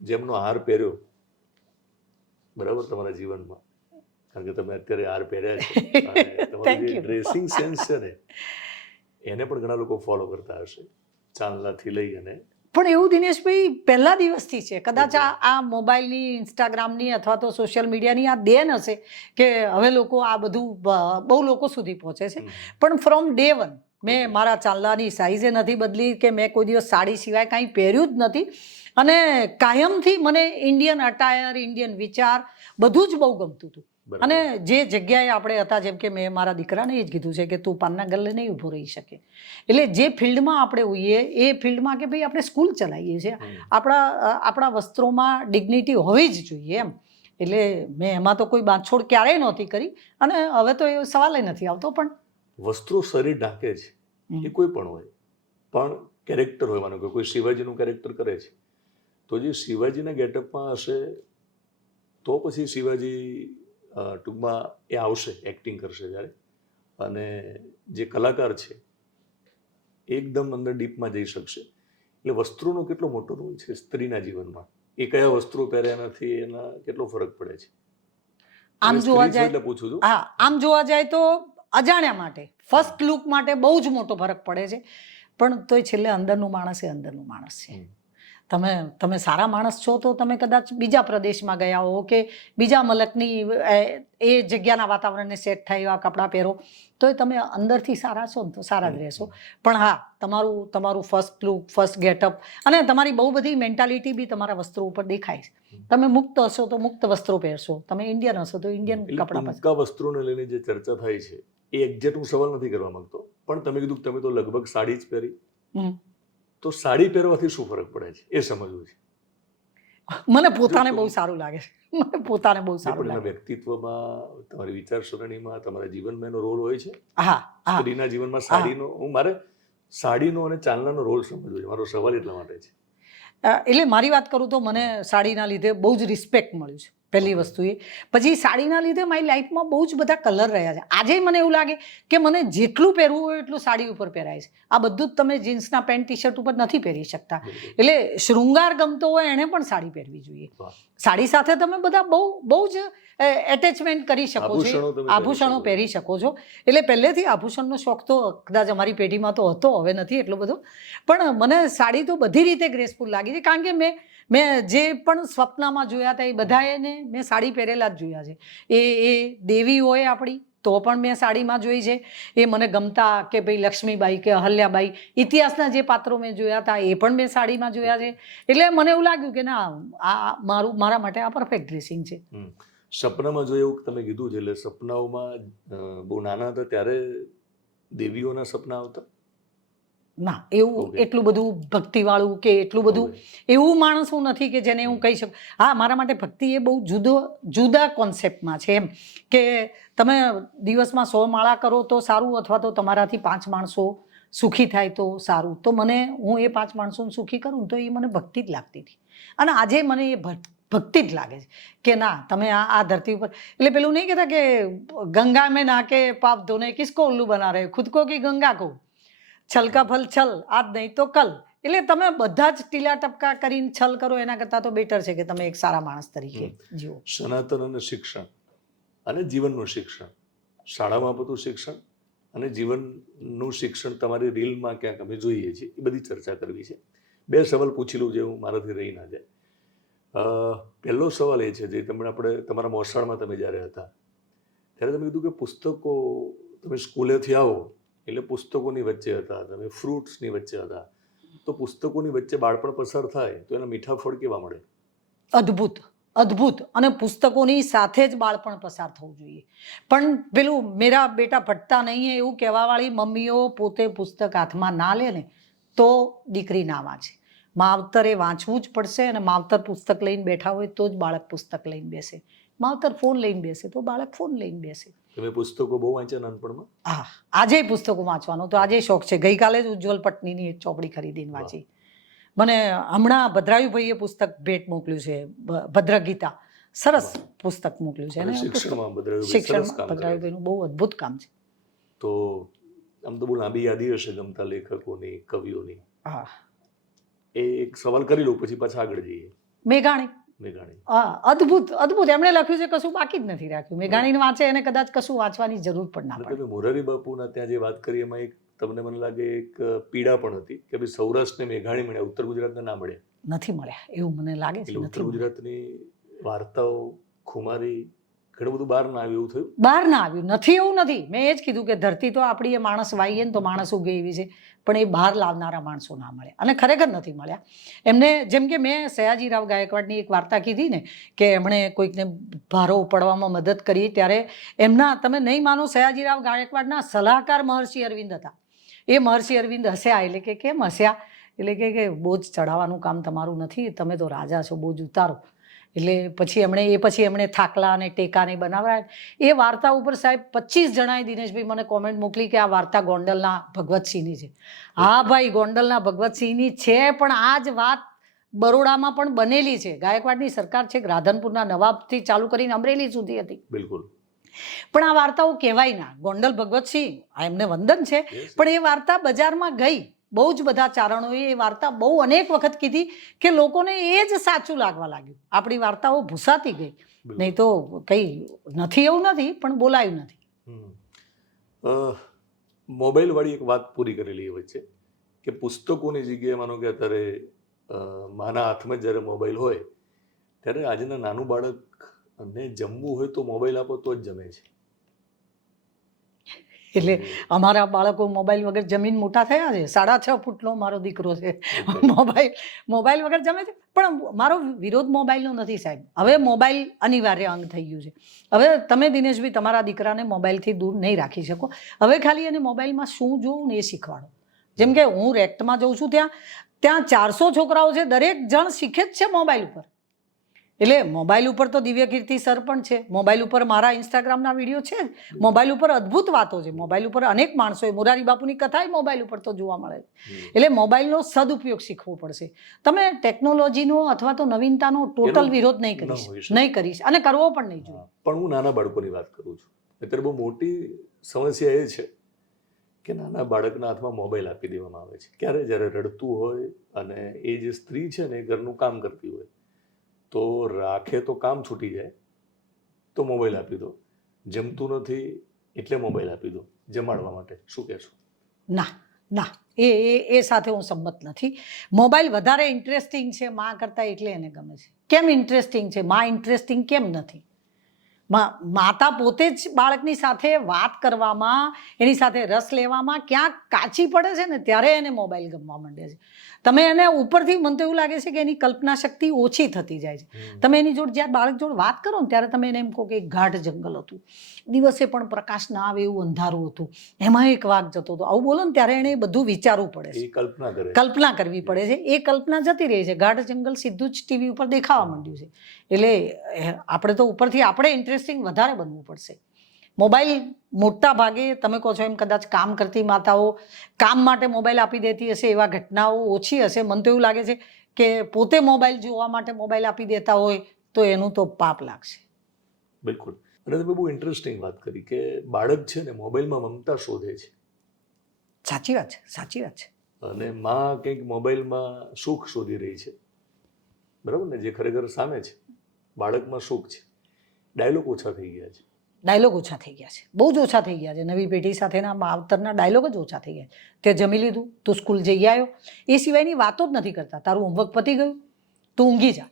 જેમનો હાર પહેર્યો બરાબર તમારા જીવનમાં, કારણ કે તમે અત્યારે હાર પહેર્યા છે, તમારું જે ડ્રેસિંગ સેન્સ છે ને એને પણ ઘણા લોકો ફોલો કરતા હશે, ચાંદલાથી લઈ. અને પણ એવું દિનેશભાઈ પહેલા દિવસથી છે. કદાચ આ મોબાઈલની, ઇન્સ્ટાગ્રામની અથવા તો સોશિયલ મીડિયાની આ દેન હશે કે હવે લોકો આ બધું બહુ લોકો સુધી પહોંચે છે. પણ ફ્રોમ ડે વન મેં મારા ચાંદલાની સાઇઝે નથી બદલી કે મેં કોઈ દિવસ સાડી સિવાય કાંઈ પહેર્યું જ નથી. અને કાયમથી મને ઇન્ડિયન અટાયર, ઇન્ડિયન વિચાર બધું જ બહુ ગમતું હતું. અને જે જગ્યાએ આપણે હતા, જેમ કે મેં મારા દીકરાને એ જ કીધું છે કે તું પાનના ગલ્લે નહીં ઊભો રહી શકે. એટલે જે ફિલ્ડમાં આપણે હોઈએ એ ફિલ્ડમાં કે ભાઈ આપણે સ્કૂલ ચલાવીએ છીએ, આપણા વસ્ત્રોમાં ડિગ્નિટી હોવી જ જોઈએ એમ. એટલે મેં એમાં તો કોઈ બાંધછોડ ક્યારેય નહોતી કરી, અને હવે તો એ સવાલ નથી આવતો. પણ વસ્ત્રો શરીર ઢાંકે છે એ કોઈ પણ હોય, પણ કેરેક્ટર હોય. માનો કે કોઈ શિવાજીનું કેરેક્ટર કરે છે તો જે શિવાજીના ગેટઅપમાં હશે તો પછી શિવાજી ટૂંકમાં એ આવશે, એક્ટિંગ કરશે જ્યારે, અને જે કલાકાર છે એકદમ અંદર ડીપમાં જઈ શકશે. એટલે વસ્ત્રોનો કેટલો મોટો રોલ છે સ્ત્રીના જીવનમાં, એ કયા વસ્ત્રો પહેર્યા નથી એના કેટલો ફરક પડે છે. આમ જોવા જાય, એટલે પૂછું છું. હા, આમ જોવા જાય તો અજાણ્યા માટે ફર્સ્ટ લુક માટે બહુ જ મોટો ફરક પડે છે, પણ તોય છેલ્લે અંદરનું માણસ એ અંદરનું માણસ છે. તમે સારા માણસ છો તો તમે કદાચ બીજા પ્રદેશમાં ગયા હો કે બીજા મલકની એ જગ્યાના વાતાવરણને સેટ થાય એવા કપડાં પહેરો તોય તમે અંદરથી સારા છો ને તો સારા જ રહેશો. પણ હા, તમારું ફર્સ્ટ લુક, ફર્સ્ટ ગેટઅપ અને તમારી બહુ બધી મેન્ટાલિટી બી તમારા વસ્ત્રો ઉપર દેખાય છે. તમે મુક્ત હશો તો મુક્ત વસ્ત્રો પહેરશો, તમે ઇન્ડિયન હશો તો ઇન્ડિયન કપડાં. ટૂંકા વસ્ત્રોને લઈને જે ચર્ચા થાય છે એ એક્ઝેક્ટ હું સવાલ નથી કરવા માંગતો, પણ તમે કીધું કે તમે તો લગભગ સાડી જ પહેરી, તો સાડી પહેરવાથી શું ફરક પડે છે એ સમજવું છે. મને પોતાને બહુ સારું લાગે છે, મને પોતાને બહુ સારું લાગે. વ્યક્તિત્વમાં, તમારી વિચારસરણીમાં, તમારા જીવનમાં એનો રોલ હોય છે. હા, સ્ત્રીના જીવનમાં સાડીનો, મારે સાડીનો અને ચાંદલાનો રોલ સમજવો છે, મારો સવાલ એટલા માટે છે. એટલે મારી વાત કરું તો મને સાડીના લીધે બહુ જ રિસ્પેક્ટ મળ્યું છે, પહેલી વસ્તુ એ. પછી સાડીના લીધે મારી લાઈફમાં બહુ જ બધા કલર રહ્યા છે. આજે મને એવું લાગે કે મને જેટલું પહેરવું હોય એટલું સાડી ઉપર પહેરાય છે. આ બધું જ તમે જીન્સના પેન્ટ ટી શર્ટ ઉપર નથી પહેરી શકતા. એટલે શૃંગાર ગમતો હોય એણે પણ સાડી પહેરવી જોઈએ. સાડી સાથે તમે બધા બહુ જ એટેચમેન્ટ કરી શકો છો, આભૂષણો પહેરી શકો છો. એટલે પહેલેથી આભૂષણનો શોખ તો કદાચ અમારી પેઢીમાં તો હતો, હવે નથી એટલો બધો, પણ મને સાડી તો બધી રીતે ગ્રેસફુલ લાગી છે. કારણ કે મેં જે પણ સ્વપ્નમાં જોયા હતા એ બધાને મેં સાડી પહેરેલા જ જોયા છે. એ દેવી હોય આપણી તો પણ મેં સાડીમાં જોઈ છે. એ મને ગમતા કે ભાઈ લક્ષ્મીબાઈ કે અહલ્યાબાઈ, ઇતિહાસના જે પાત્રો મેં જોયા હતા એ પણ મેં સાડીમાં જોયા છે. એટલે મને એવું લાગ્યું કે ના, આ મારા માટે આ પરફેક્ટ ડ્રેસિંગ છે. સપનામાં જો એવું તમે કીધું છે, એટલે સપનાઓમાં બહુ નાના હતા ત્યારે દેવીઓના સપના આવતા? ના, એવું એટલું બધું ભક્તિવાળું કે એટલું બધું એવું માણસ હું નથી કે જેને હું કહી શકું. હા, મારા માટે ભક્તિ એ બહુ જુદા કોન્સેપ્ટમાં છે. એમ કે તમે દિવસમાં 100 માળા કરો તો સારું, અથવા તો તમારાથી 5 માણસો સુખી થાય તો સારું. તો હું એ 5 માણસોને સુખી કરું તો એ મને ભક્તિ જ લાગતી હતી. અને આજે મને એ ભક્તિ જ લાગે છે કે ના, તમે આ ધરતી ઉપર, એટલે પેલું નહીં કહેતા કે ગંગા મેં નાકે પાપ ધોને કિસકો ઉલ્લુ બના રહે, ખુદ કો કી ગંગા કો, છલ કા ફલ છલ, આજ નહીં તો કલ. એટલે તમે બધા જ ટીલા ટપકા કરીને છલ કરો એના કરતાં તો બેટર છે કે તમે એક સારા માણસ તરીકે જીવો. સનાતન અને શિક્ષણ અને જીવનનું શિક્ષણ, શાળામાં બધું શિક્ષણ અને જીવનનું શિક્ષણ તમારી રીલમાં ક્યાંક અમે જોઈએ છીએ, એ બધી ચર્ચા કરવી છે. 2 સવાલ પૂછી લઉં જે હું મારાથી રહી ના જાય. પહેલો સવાલ એ છે, જે આપણે તમારા મોસાળમાં તમે જ્યારે હતા ત્યારે તમે કીધું કે પુસ્તકો, તમે સ્કૂલેથી આવો એટલે પુસ્તકોની વચ્ચે હતા, તમે ફ્રૂટ્સની વચ્ચે હતા. તો પુસ્તકોની વચ્ચે બાળપણ પસાર થાય તો એના મીઠા ફળ કેવા મળે? અદ્ભુત. અને પુસ્તકોની સાથે જ બાળપણ પસાર થવું જોઈએ. પણ પેલું મેરા બેટા ભટતા નહીં એવું કહેવાવાળી મમ્મીઓ પોતે પુસ્તક હાથમાં ના લે ને તો દીકરી ના વાંચે. માવતરે વાંચવું જ પડશે, અને માવતર પુસ્તક લઈને બેઠા હોય તો જ બાળક પુસ્તક લઈને બેસે. માવતર ફોન લઈને બેસે તો બાળક ફોન લઈને બેસે. તમે પુસ્તકો બહુ વાંચ્યા નાનપણમાં? હા, આજે પુસ્તકો વાંચવાનો તો આજે શોખ છે. ગઈકાલે જ ઉજ્જવલ પટનીની એક ચોપડી ખરીદીને વાંચી. મને હમણાં ભદ્રાયુભાઈએ પુસ્તક ભેટ મોકલ્યું છે, ભદ્રગીતા. સરસ પુસ્તક મોકલ્યું છે. શિક્ષણમાં ભદ્રાયુભાઈનું બહુ અદ્ભુત કામ છે. તો આમ તો બહુ લાંબી યાદી હશે ગમતા લેખકોની, કવિઓની. હા, એ એક સવાલ કરી લઉં પછી પાછા આગળ જઈએ. મેઘાણી. હા, અદ્ભુત. એમણે લખ્યું છે, કશું બાકી જ નથી રાખ્યું. મેઘાણીને વાંચે એને કદાચ કશું વાંચવાની જરૂર પણ ના પડે. મોરારી બાપુના ત્યાં જે વાત કરી એમાં એક તમને મને લાગે એક પીડા પણ હતી કે ભાઈ સૌરાષ્ટ્રને મેઘાણી મળ્યા, ઉત્તર ગુજરાતને ના મળ્યા. નથી મળ્યા એવું મને લાગે છે. ઉત્તર ગુજરાતની વાર્તાઓ, ખુમારી, ઘણું બધું બહાર ના આવ્યું એવું થયું? બહાર ના આવ્યું નથી એવું નથી. મેં એ જ કીધું કે ધરતી તો આપણી, એ માણસ વાઈએ ને તો માણસ ઉગે એવી છે, પણ એ બહાર લાવનારા માણસો ના મળ્યા, અને ખરેખર નથી મળ્યા. એમને જેમ કે મેં સયાજીરાવ ગાયકવાડની એક વાર્તા કીધી ને કે એમણે કોઈકને ભારો ઉપાડવામાં મદદ કરી, ત્યારે એમના, તમે નહીં માનો, સયાજીરાવ ગાયકવાડના સલાહકાર મહર્ષિ અરવિંદ હતા. એ મહર્ષિ અરવિંદ હસ્યા. એટલે કે કેમ હસ્યા? એટલે કે બોજ ચડાવવાનું કામ તમારું નથી, તમે તો રાજા છો, બોજ ઉતારો. એટલે પછી એમણે થાકલા અને ટેકાને બનાવ્યા. એ વાર્તા ઉપર સાહેબ 25 જણાએ દિનેશભાઈ મને કોમેન્ટ મોકલી કે આ વાર્તા ગોંડલના ભગવતસિંહની છે. હા ભાઈ, ગોંડલના ભગવતસિંહની છે, પણ આ જ વાત બરોડામાં પણ બનેલી છે. ગાયકવાડની સરકાર છે, રાધનપુરના નવાબથી ચાલુ કરીને અમરેલી સુધી હતી. બિલકુલ. પણ આ વાર્તાઓ કહેવાય ના. ગોંડલ ભગવતસિંહ એમને વંદન છે, પણ એ વાર્તા બજારમાં ગઈ. બહુ જ બધા ચારણોએ એ વાર્તા બહુ અનેક વખત કીધી કે લોકોને એ જ સાચું લાગવા લાગ્યું. આપણી વાર્તાઓ ભૂસાતી ગઈ. નહીં તો કંઈ નથી એવું નથી, પણ બોલાયું નથી. મોબાઈલ વાળી એક વાત પૂરી કરેલી વચ્ચે કે પુસ્તકોની જગ્યાએ માનો કે અત્યારે માના હાથમાં જ્યારે મોબાઈલ હોય ત્યારે આજના નાનું બાળકને જમવું હોય તો મોબાઈલ આપો તો જ જમે છે. એટલે અમારા બાળકો મોબાઈલ વગર જમીન મોટા થયા છે. 6.5 ફૂટનો મારો દીકરો છે. મોબાઈલ વગર જમે છે. પણ મારો વિરોધ મોબાઈલનો નથી સાહેબ. હવે મોબાઈલ અનિવાર્ય અંગ થઈ ગયું છે. હવે તમે દિનેશભાઈ તમારા દીકરાને મોબાઈલથી દૂર નહીં રાખી શકો. હવે ખાલી એને મોબાઈલમાં શું જોવું ને એ શીખવાડો. જેમ કે હું રેક્ટમાં જઉં છું, ત્યાં 400 છોકરાઓ છે, દરેક જણ શીખે જ છે મોબાઈલ ઉપર. એટલે મોબાઈલ ઉપર તો દિવ્યકીર્તિ સર પણ છે, મોબાઈલ ઉપર મારા ઇન્સ્ટાગ્રામના વિડીયો છે, મોબાઈલ ઉપર અદ્ભુત વાતો છે, મોબાઈલ ઉપર અનેક માણસોએ મોરારી બાપુની કથાએ મોબાઈલ ઉપર તો જોવા મળે. એટલે મોબાઈલનો સદુપયોગ શીખવો પડશે. તમે ટેકનોલોજીનો અથવા તો નવીનતાનો ટોટલ વિરોધ નહીં કરીશ અને કરવો પણ નહીં જોઈએ. પણ હું નાના બાળકોની વાત કરું છું. અત્યારે બહુ મોટી સમસ્યા એ છે કે નાના બાળકના હાથમાં મોબાઈલ આપી દેવામાં આવે છે. ક્યારે? જ્યારે રડતું હોય અને એ જે સ્ત્રી છે ને એ ઘરનું કામ કરતી હોય તો રાખે તો કામ છૂટી જાય તો મોબાઈલ આપી દો. જમતું નથી એટલે મોબાઈલ આપી દો જમાડવા માટે. શું કહેશો? ના ના, એ સાથે હું સંમત નથી. મોબાઈલ વધારે ઇન્ટરેસ્ટિંગ છે મા કરતાં એટલે એને ગમે છે. કેમ ઇન્ટરેસ્ટિંગ છે? મા ઇન્ટરેસ્ટિંગ કેમ નથી? માતા પોતે જ બાળકની સાથે વાત કરવામાં, એની સાથે રસ લેવામાં ક્યાંક કાચી પડે છે ને ત્યારે એને મોબાઈલ ગમવા માંડે છે. તમે એને ઉપરથી, મને તો એવું લાગે છે કે એની કલ્પના શક્તિ ઓછી થતી જાય છે. તમે એની જોડે જ્યારે બાળક જોડે વાત કરો ને ત્યારે તમે એને એમ કહો કે એક ગાઢ જંગલ હતું, દિવસે પણ પ્રકાશ ના આવે એવું અંધારું હતું, એમાં એક વાઘ જતો હતો, આવું બોલો ને ત્યારે એને બધું વિચારવું પડે છે, કલ્પના કરવી પડે છે. એ કલ્પના જતી રહી છે. ગાઢ જંગલ સીધું જ ટીવી ઉપર દેખાવા માંડ્યું છે. એટલે આપણે તો ઉપરથી આપણે ઇન્ટરેસ્ટિંગ વધારે બનવું પડશે. મોબાઈલ મોટા ભાગે તમે કહો છો એમ કદાચ કામ કરતી માતાઓ કામ માટે મોબાઈલ આપી દેતી હશે, એવા ઘટનાઓ ઓછી હશે. મને તો એવું લાગે છે કે પોતે મોબાઈલ જોવા માટે મોબાઈલ આપી દેતા હોય તો એનું તો પાપ લાગશે. બિલકુલ. અને તમે બહુ ઇન્ટરેસ્ટિંગ વાત કરી કે બાળક છે ને મોબાઈલમાં મમતા શોધે છે. સાચી વાત છે, સાચી વાત છે. અને માં કંઈક મોબાઈલમાં સુખ શોધી રહી છે, બરાબર ને? જે ખરેખર સામે છે, બાળકમાં સુખ છે. ડાયલોગ ઓછા થઈ ગયા છે. ડાયલોગ ઓછા થઈ ગયા છે, બહુ જ ઓછા થઈ ગયા છે. નવી પેઢી સાથેના માવતરના ડાયલોગ જ ઓછા થઈ ગયા છે. તે જમી લીધું, તું સ્કૂલ જઈ આવ્યો, એ સિવાયની વાતો જ નથી કરતા. તારું હોમવર્ક પતી ગયું, તું ઊંઘી જા.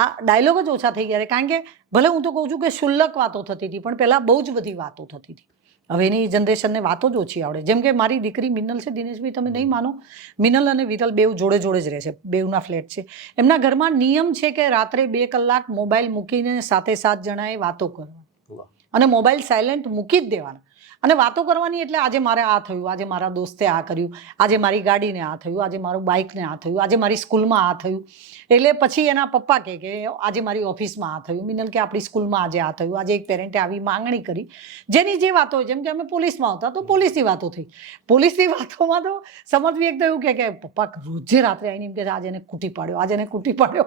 આ ડાયલોગ જ ઓછા થઈ ગયા છે. કારણ કે ભલે હું તો કહું છું કે શુલ્લક વાતો થતી હતી, પણ પહેલાં બહુ જ બધી વાતો થતી હતી. હવેની જનરેશનને વાતો જ ઓછી આવડે. જેમ કે મારી દીકરી મિનલ છે, દિનેશભાઈ તમે નહીં માનો, મિનલ અને વિરલ બેઉ જોડે જોડે જ રહે છે, બેઉના ફ્લેટ છે. એમના ઘરમાં નિયમ છે કે રાત્રે 2 કલાક મોબાઈલ મૂકીને 7 જણાએ વાતો કરવાની અને મોબાઈલ સાયલેન્ટ મૂકી જ દેવાના અને વાતો કરવાની. એટલે આજે મારે આ થયું, આજે મારા દોસ્તે આ કર્યું, આજે મારી ગાડીને આ થયું, આજે મારું બાઇકને આ થયું, આજે મારી સ્કૂલમાં આ થયું. એટલે પછી એના પપ્પા કહે કે આજે મારી ઓફિસમાં આ થયું, મિનલ કે આપણી સ્કૂલમાં આજે આ થયું, આજે એક પેરેન્ટે આવી માંગણી કરી. જેની જે વાતો હોય, જેમ કે અમે પોલીસમાં હતા તો પોલીસની વાતો થઈ. પોલીસની વાતોમાં તો સમજવી એક તો એવું કે પપ્પા રોજે રાત્રે આવીને એમ કે આજે એને કૂટી પાડ્યો, આજે એને કૂટી પાડ્યો.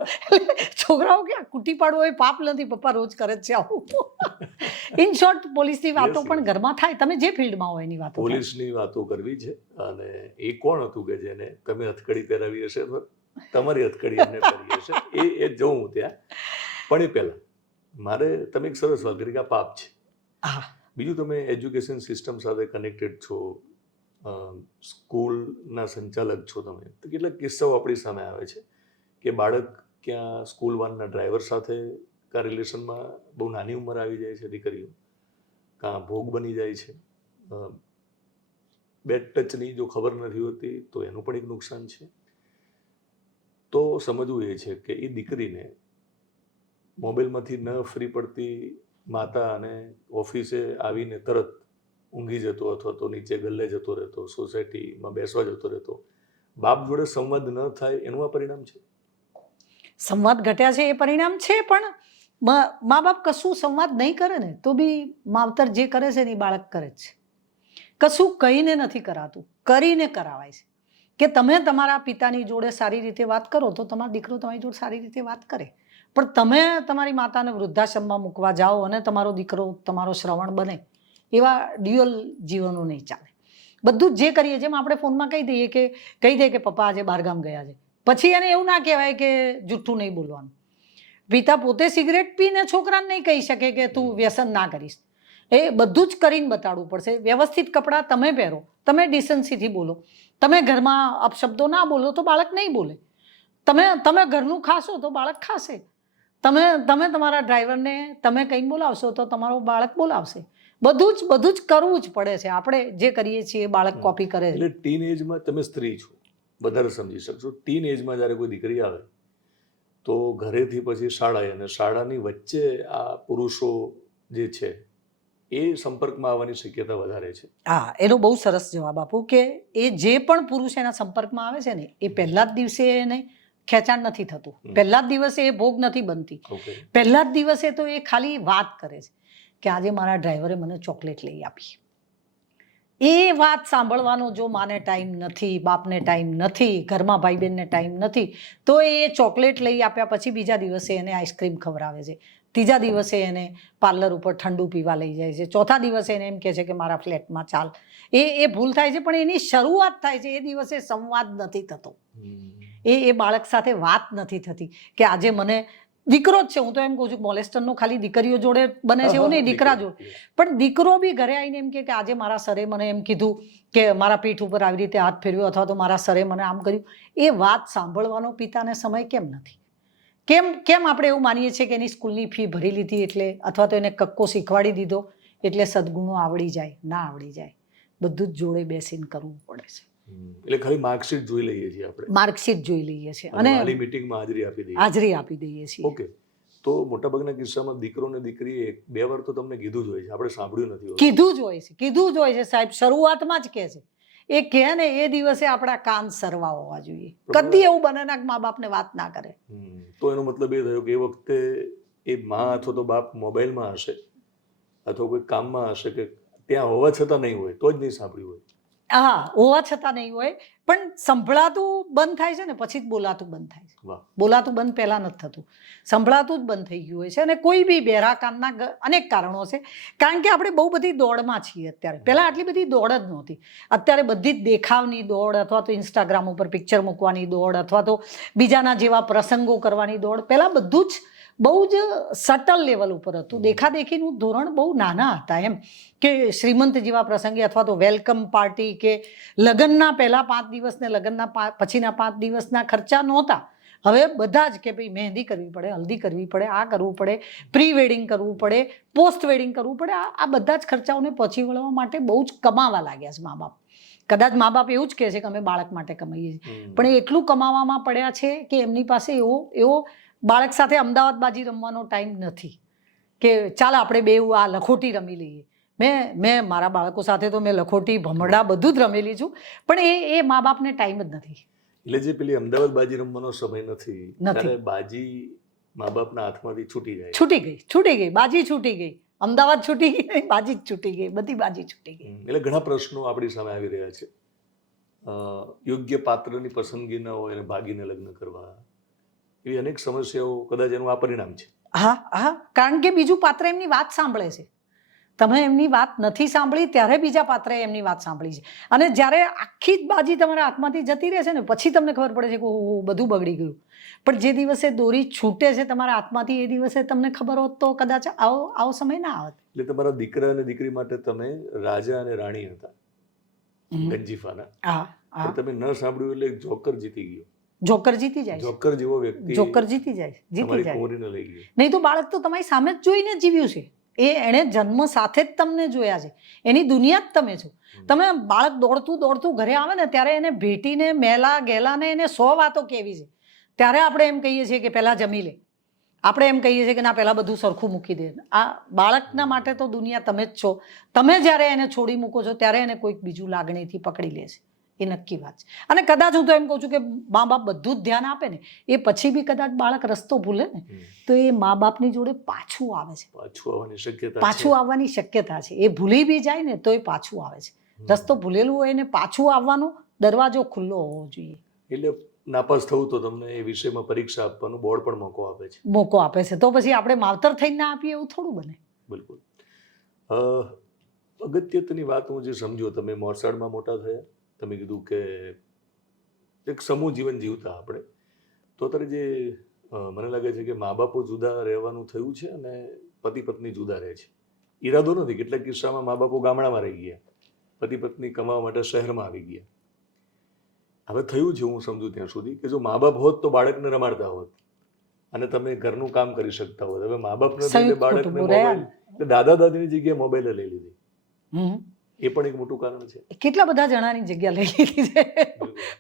છોકરાઓ કે કૂટી પાડવો એ પાપ નથી, પપ્પા રોજ કરે જ છે આવું. ઇન શોર્ટ પોલીસની વાતો પણ ઘરમાં થાય. તમે જે ફિલ્ડમાં હોય એની વાતો, પોલીસની વાતો કરવી છે. અને એ કોણ હતું કે જેને તમે હથકડી પહેરાવી હશે, તમારી હથકડી એમને પહેરી હશે, એ જોઉં ત્યાં. પણ એ પહેલા મારે તમે એક સરસ વાત કરી કે આ પાપ છે. બીજું, તમે એજ્યુકેશન સિસ્ટમ સાથે કનેક્ટેડ છો, સ્કૂલના સંચાલક છો તમે, તો કેટલાક કિસ્સાઓ આપણી સામે આવે છે કે બાળક ક્યાં સ્કૂલ વાનના ડ્રાઈવર સાથે કા રિલેશનમાં બહુ નાની ઉંમર આવી જાય છે, દીકરીઓ કાં ભોગ બની જાય છે. બેડ ટચની જો ખબર નથી હોતી તો એનું પણ એક નુકસાન છે. તો સમજવું એ છે કે એ દીકરીને મોબાઈલમાંથી ન ફ્રી પડતી માતા અને ઓફિસે આવીને તરત ઊંઘી જતો અથવા તો નીચે ગલ્લે જતો રહેતો, સોસાયટીમાં બેસવા જતો રહેતો, બાપ જોડે સંવાદ ન થાય એનું આ પરિણામ છે. સંવાદ ઘટ્યા છે એ પરિણામ છે. પણ મા બાપ કશું સંવાદ નહીં કરે ને તો બી માવતર જે કરે છે ને એ બાળક કરે જ છે. કશું કહીને નથી કરાતું, કરીને કરાવાય છે. કે તમે તમારા પિતાની જોડે સારી રીતે વાત કરો તો તમારો દીકરો તમારી જોડે સારી રીતે વાત કરે. પણ તમે તમારી માતાને વૃદ્ધાશ્રમમાં મૂકવા જાઓ અને તમારો દીકરો તમારો શ્રવણ બને, એવા ડ્યુઅલ જીવનો નહીં ચાલે. બધું જ જે કરીએ, જેમ આપણે ફોનમાં કહી દઈએ કે પપ્પા આજે બહારગામ ગયા છે, પછી એને એવું ના કહેવાય કે જુઠ્ઠું નહીં બોલવાનું. પિતા પોતે સિગરેટ પીને છોકરાને નહીં કહી શકે કે તું વ્યસન ના કરીશ. એ બધું જ કરીને બતાડવું પડશે. વ્યવસ્થિત કપડાં તમે પહેરો, તમે ડિસન્સીથી બોલો, તમે ઘરમાં અપશબ્દો ના બોલો તો બાળક નહીં બોલે. તમે ઘરનું ખાશો તો બાળક ખાશે. તમે તમારા ડ્રાઈવરને તમે કંઈ બોલાવશો તો તમારો બાળક બોલાવશે. બધું જ કરવું જ પડે છે. આપણે જે કરીએ છીએ બાળક કોપી કરે છે. એટલે ટીન એજમાં તમે સ્ત્રી છો, વધારે સમજી શકશો. ટીન એજમાં જ્યારે કોઈ દીકરી આવે તો ઘરેથી પછી શાળાએ, અને શાળાની વચ્ચે આ પુરુષો જે છે એ સંપર્કમાં આવવાની શક્યતા વધારે છે. હા, એનો બહુ સરસ જવાબ આપું કે એ જે પણ પુરુષ એના સંપર્કમાં આવે છે ને, એ પહેલા જ દિવસે એને ખેંચાણ નથી થતું, પહેલા જ દિવસે એ ભોગ નથી બનતી. પહેલા જ દિવસે તો એ ખાલી વાત કરે છે કે આજે મારા ડ્રાઈવરે મને ચોકલેટ લઈ આપી. એ વાત સાંભળવાનો જો માને ટાઈમ નથી, બાપને ટાઈમ નથી, ઘરમાં ભાઈ બહેનને ટાઈમ નથી, તો એ ચોકલેટ લઈ આપ્યા પછી બીજા દિવસે એને આઈસ્ક્રીમ ખવડાવે છે, ત્રીજા દિવસે એને પાર્લર ઉપર ઠંડુ પીવા લઈ જાય છે, ચોથા દિવસે એને એમ કહે છે કે મારા ફ્લેટમાં ચાલ. એ ભૂલ થાય છે, પણ એની શરૂઆત થાય છે, એ દિવસે સંવાદ નથી થતો. એ બાળક સાથે વાત નથી થતી કે આજે મને દીકરો જ છે, હું તો એમ કહું છું મોલેસ્ટરનો ખાલી દીકરીઓ જોડે બને છે એવું નહીં, દીકરા જોડે પણ. દીકરો બી ઘરે આવીને એમ કે આજે મારા સરે મને એમ કીધું કે મારા પીઠ ઉપર આવી રીતે હાથ ફેરવ્યો, અથવા તો મારા સરે મને આમ કર્યું. એ વાત સાંભળવાનો પિતાને સમય કેમ નથી? કેમ આપણે એવું માનીએ છીએ કે એની સ્કૂલની ફી ભરી લીધી એટલે, અથવા તો એને કક્કો શીખવાડી દીધો એટલે સદગુણો આવડી જાય? ના આવડી જાય. બધું જ જોડે બેસીને કરવું પડે છે. એટલે ખાલી માર્કશીટ જોઈ લઈએ છીએ આપણે, માર્કશીટ જોઈ લઈએ છીએ અને મીટિંગમાં હાજરી આપી દઈએ છીએ. ઓકે. તો મોટાભાગના કિસ્સામાં દીકરો ને દીકરીએ 2 વાર તો તમને કીધું જ હોય છે, આપણે સાંભળ્યું નથી હોતું. કીધું જ હોય છે સાહેબ, શરૂઆતમાં જ કહે છે. એ કહે ને એ દિવસે આપણા કાન સરવા હોવા જોઈએ. કદી એવું બને ના કે મા બાપને વાત ના કરે. તો એનો મતલબ એ થયો કે એ વખતે એ મા અથવા તો બાપ મોબાઈલમાં હશે અથવા કોઈ કામમાં હશે કે ત્યાં હોવા છતાં નહીં હોય તો જ નહીં સાંભળ્યું હોય. હા, હોવા છતાં નહીં હોય, પણ સંભળાતું બંધ થાય છે ને પછી જ બોલાતું બંધ થાય છે. બોલાતું બંધ પહેલા નથી થતું, સંભળાતું જ બંધ થઈ ગયું હોય છે. અને કોઈ બી બહેરા કાનના અનેક કારણો છે, કારણ કે આપણે બહુ બધી દોડમાં છીએ અત્યારે. પહેલાં આટલી બધી દોડ જ નહોતી. અત્યારે બધી જ દેખાવની દોડ, અથવા તો ઇન્સ્ટાગ્રામ ઉપર પિક્ચર મૂકવાની દોડ, અથવા તો બીજાના જેવા પ્રસંગો કરવાની દોડ. પહેલાં બધું જ બહુ જ સટલ લેવલ ઉપર હતું. દેખાદેખીનું ધોરણ બહુ નાના હતા. એમ કે શ્રીમંત જેવા પ્રસંગે, અથવા તો વેલકમ પાર્ટી, કે લગ્નના પહેલા 5 દિવસ ને લગ્નના પછીના 5 દિવસના ખર્ચા નહોતા. હવે બધા જ કે ભાઈ મહેંદી કરવી પડે, હલ્દી કરવી પડે, આ કરવું પડે, પ્રી વેડિંગ કરવું પડે, પોસ્ટ વેડિંગ કરવું પડે. આ બધા જ ખર્ચાઓને પહોંચી વળવા માટે બહુ જ કમાવા લાગ્યા છે મા બાપ. કદાચ મા બાપ એવું જ કહે છે કે અમે બાળક માટે કમાઈએ છીએ, પણ એ એટલું કમાવામાં પડ્યા છે કે એમની પાસે એવો બાળક સાથે અમદાવાદ બાજી રમવાનો ટાઈમ નથી કે ચાલ આપણે બે આ લખોટી રમી લઈએ. મેં મારા બાળકો સાથે તો મેં લખોટી, ભમરડા બધું જ રમેલી છું, પણ એ મા બાપને ટાઈમ જ નથી. એટલે જે પેલી અમદાવાદ બાજી રમવાનો સમય નથી, ત્યારે બાજી મા બાપના હાથમાંથી છૂટી ગઈ, બાજી છૂટી ગઈ, અમદાવાદ છૂટી ગઈ, બાજી જ છૂટી ગઈ, બધી બાજી છૂટી ગઈ. એટલે ઘણા પ્રશ્નો આપણી સામે આવી રહ્યા છે. યોગ્ય પાત્રની પસંદગી ન હોય અને ભાગીને લગ્ન કરવા, એવી અનેક સમસ્યાઓ, કદાચ એનું આ પરિણામ છે. હા, કારણ કે બીજું પાત્ર એમની વાત સાંભળે છે. તમે એમની વાત નથી સાંભળી ત્યારે બીજા પાત્રએ એમની વાત સાંભળી છે. અને જ્યારે આખી જ બાજી તમારા હાથમાંથી જતી રહે છે ને, પછી તમને ખબર પડે છે કે બધું બગડી ગયું. પણ જે દિવસે દોરી છૂટે છે તમારા હાથમાંથી, એ દિવસે તમને ખબર હોત તો કદાચ આવો સમય ના આવત. એટલે તમારા દીકરા અને દીકરી માટે તમે રાજા અને રાણી હતા, ગંજીફાના. હા, તમે ન સાંભળ્યું એટલે જોકર જીતી ગયો. જોકર જીતી જાય, જોકર જેવો વ્યક્તિ જોકર જીતી જાય. કોરીને લઈ ગયો. નહીં તો બાળક તો તમારી સામે જ જોઈને જીવ્યું છે. એણે જન્મ સાથે જ તમને જોયા છે, એની દુનિયા જ તમે છો. તમે બાળક દોડતું ઘરે આવે ને ત્યારે એને ભેટીને મેલા ગેલાને એને 100 વાતો કહેવી છે. ત્યારે આપણે એમ કહીએ છીએ કે પહેલાં જમી લે, આપણે એમ કહીએ છીએ કે ના પહેલાં બધું સરખું મૂકી દે. આ બાળકના માટે તો દુનિયા તમે જ છો. તમે જ્યારે એને છોડી મૂકો છો ત્યારે એને કોઈક બીજું લાગણીથી પકડી લે છે, એ નક્કી વાત છે. અને કદાચ હું તો એમ કહું છું કે મા બાપ બધું જ ધ્યાન આપે ને, એ પછી બી કદાચ બાળક રસ્તો ભૂલે ને, તો એ મા બાપની જોડે પાછું આવે છે, પાછું આવવાની શક્યતા છે. એ ભૂલી બી જાય ને તો એ પાછું આવે છે. રસ્તો ભૂલેલું હોય ને પાછું આવવાનું દરવાજો ખુલ્લો હોવો જોઈએ. એટલે નાપાસ થવું તો તમને એ વિષયમાં પરીક્ષા આપવાનું બોર્ડ પણ મોકો આપે છે. મોકો આપે છે તો પછી આપણે માવતર થઈને ના આપીએ એવું થોડું બને. બિલકુલ. અગત્યની વાત હું જે સમજો, તમે મોરસાડમાં મોટા થયા, તમે કીધું કે એક સમૂહ જીવન જીવતા આપણે, તો અત્યારે જે મને લાગે છે કે મા બાપો જુદા રહેવાનું થયું છે અને પતિ પત્ની જુદા રહે છે. ઈરાદો નથી, કેટલાક કિસ્સામાં મા બાપો ગામડામાં રહી ગયા, પતિ પત્ની કમાવા માટે શહેરમાં આવી ગયા. હવે થયું છે, હું સમજુ ત્યાં સુધી, કે જો મા બાપ હોત તો બાળકને રમાડતા હોત અને તમે ઘરનું કામ કરી શકતા હોત. હવે મા બાપ નથી એટલે સંયુક્ત બાળકને કુટુંબો મોબાઈલ, એટલે દાદા દાદીની જગ્યાએ મોબાઈલે લઈ લીધી. હમ. એ પણ એક મોટું કારણ છે. કેટલા બધા જણાની જગ્યા લઈ લીધી છે.